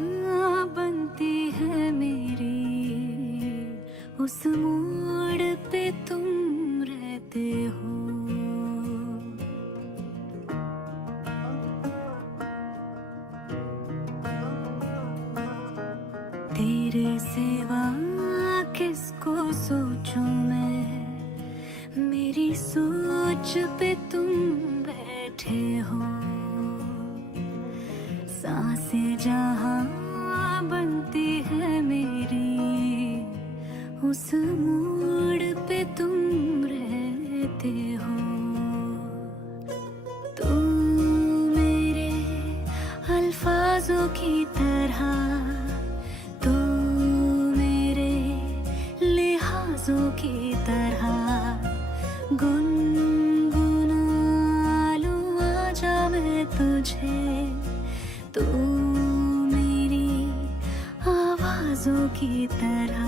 बनती है मेरी, उस मोड़ पे तुम रहते हो। तेरे सिवा किसको सोचूं मैं, मेरी सोच पे तुम बैठे हो, सांसें जहां बनती है मेरी, उस मोड़ पे तुम रहते हो। तू मेरे अल्फाजों की तरह, की तरह गुनगुना लूं आजा मैं तुझे, तू मेरी आवाज़ों की तरह।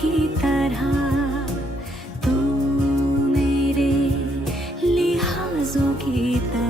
की तरह तू मेरे लिहाजों की तरह।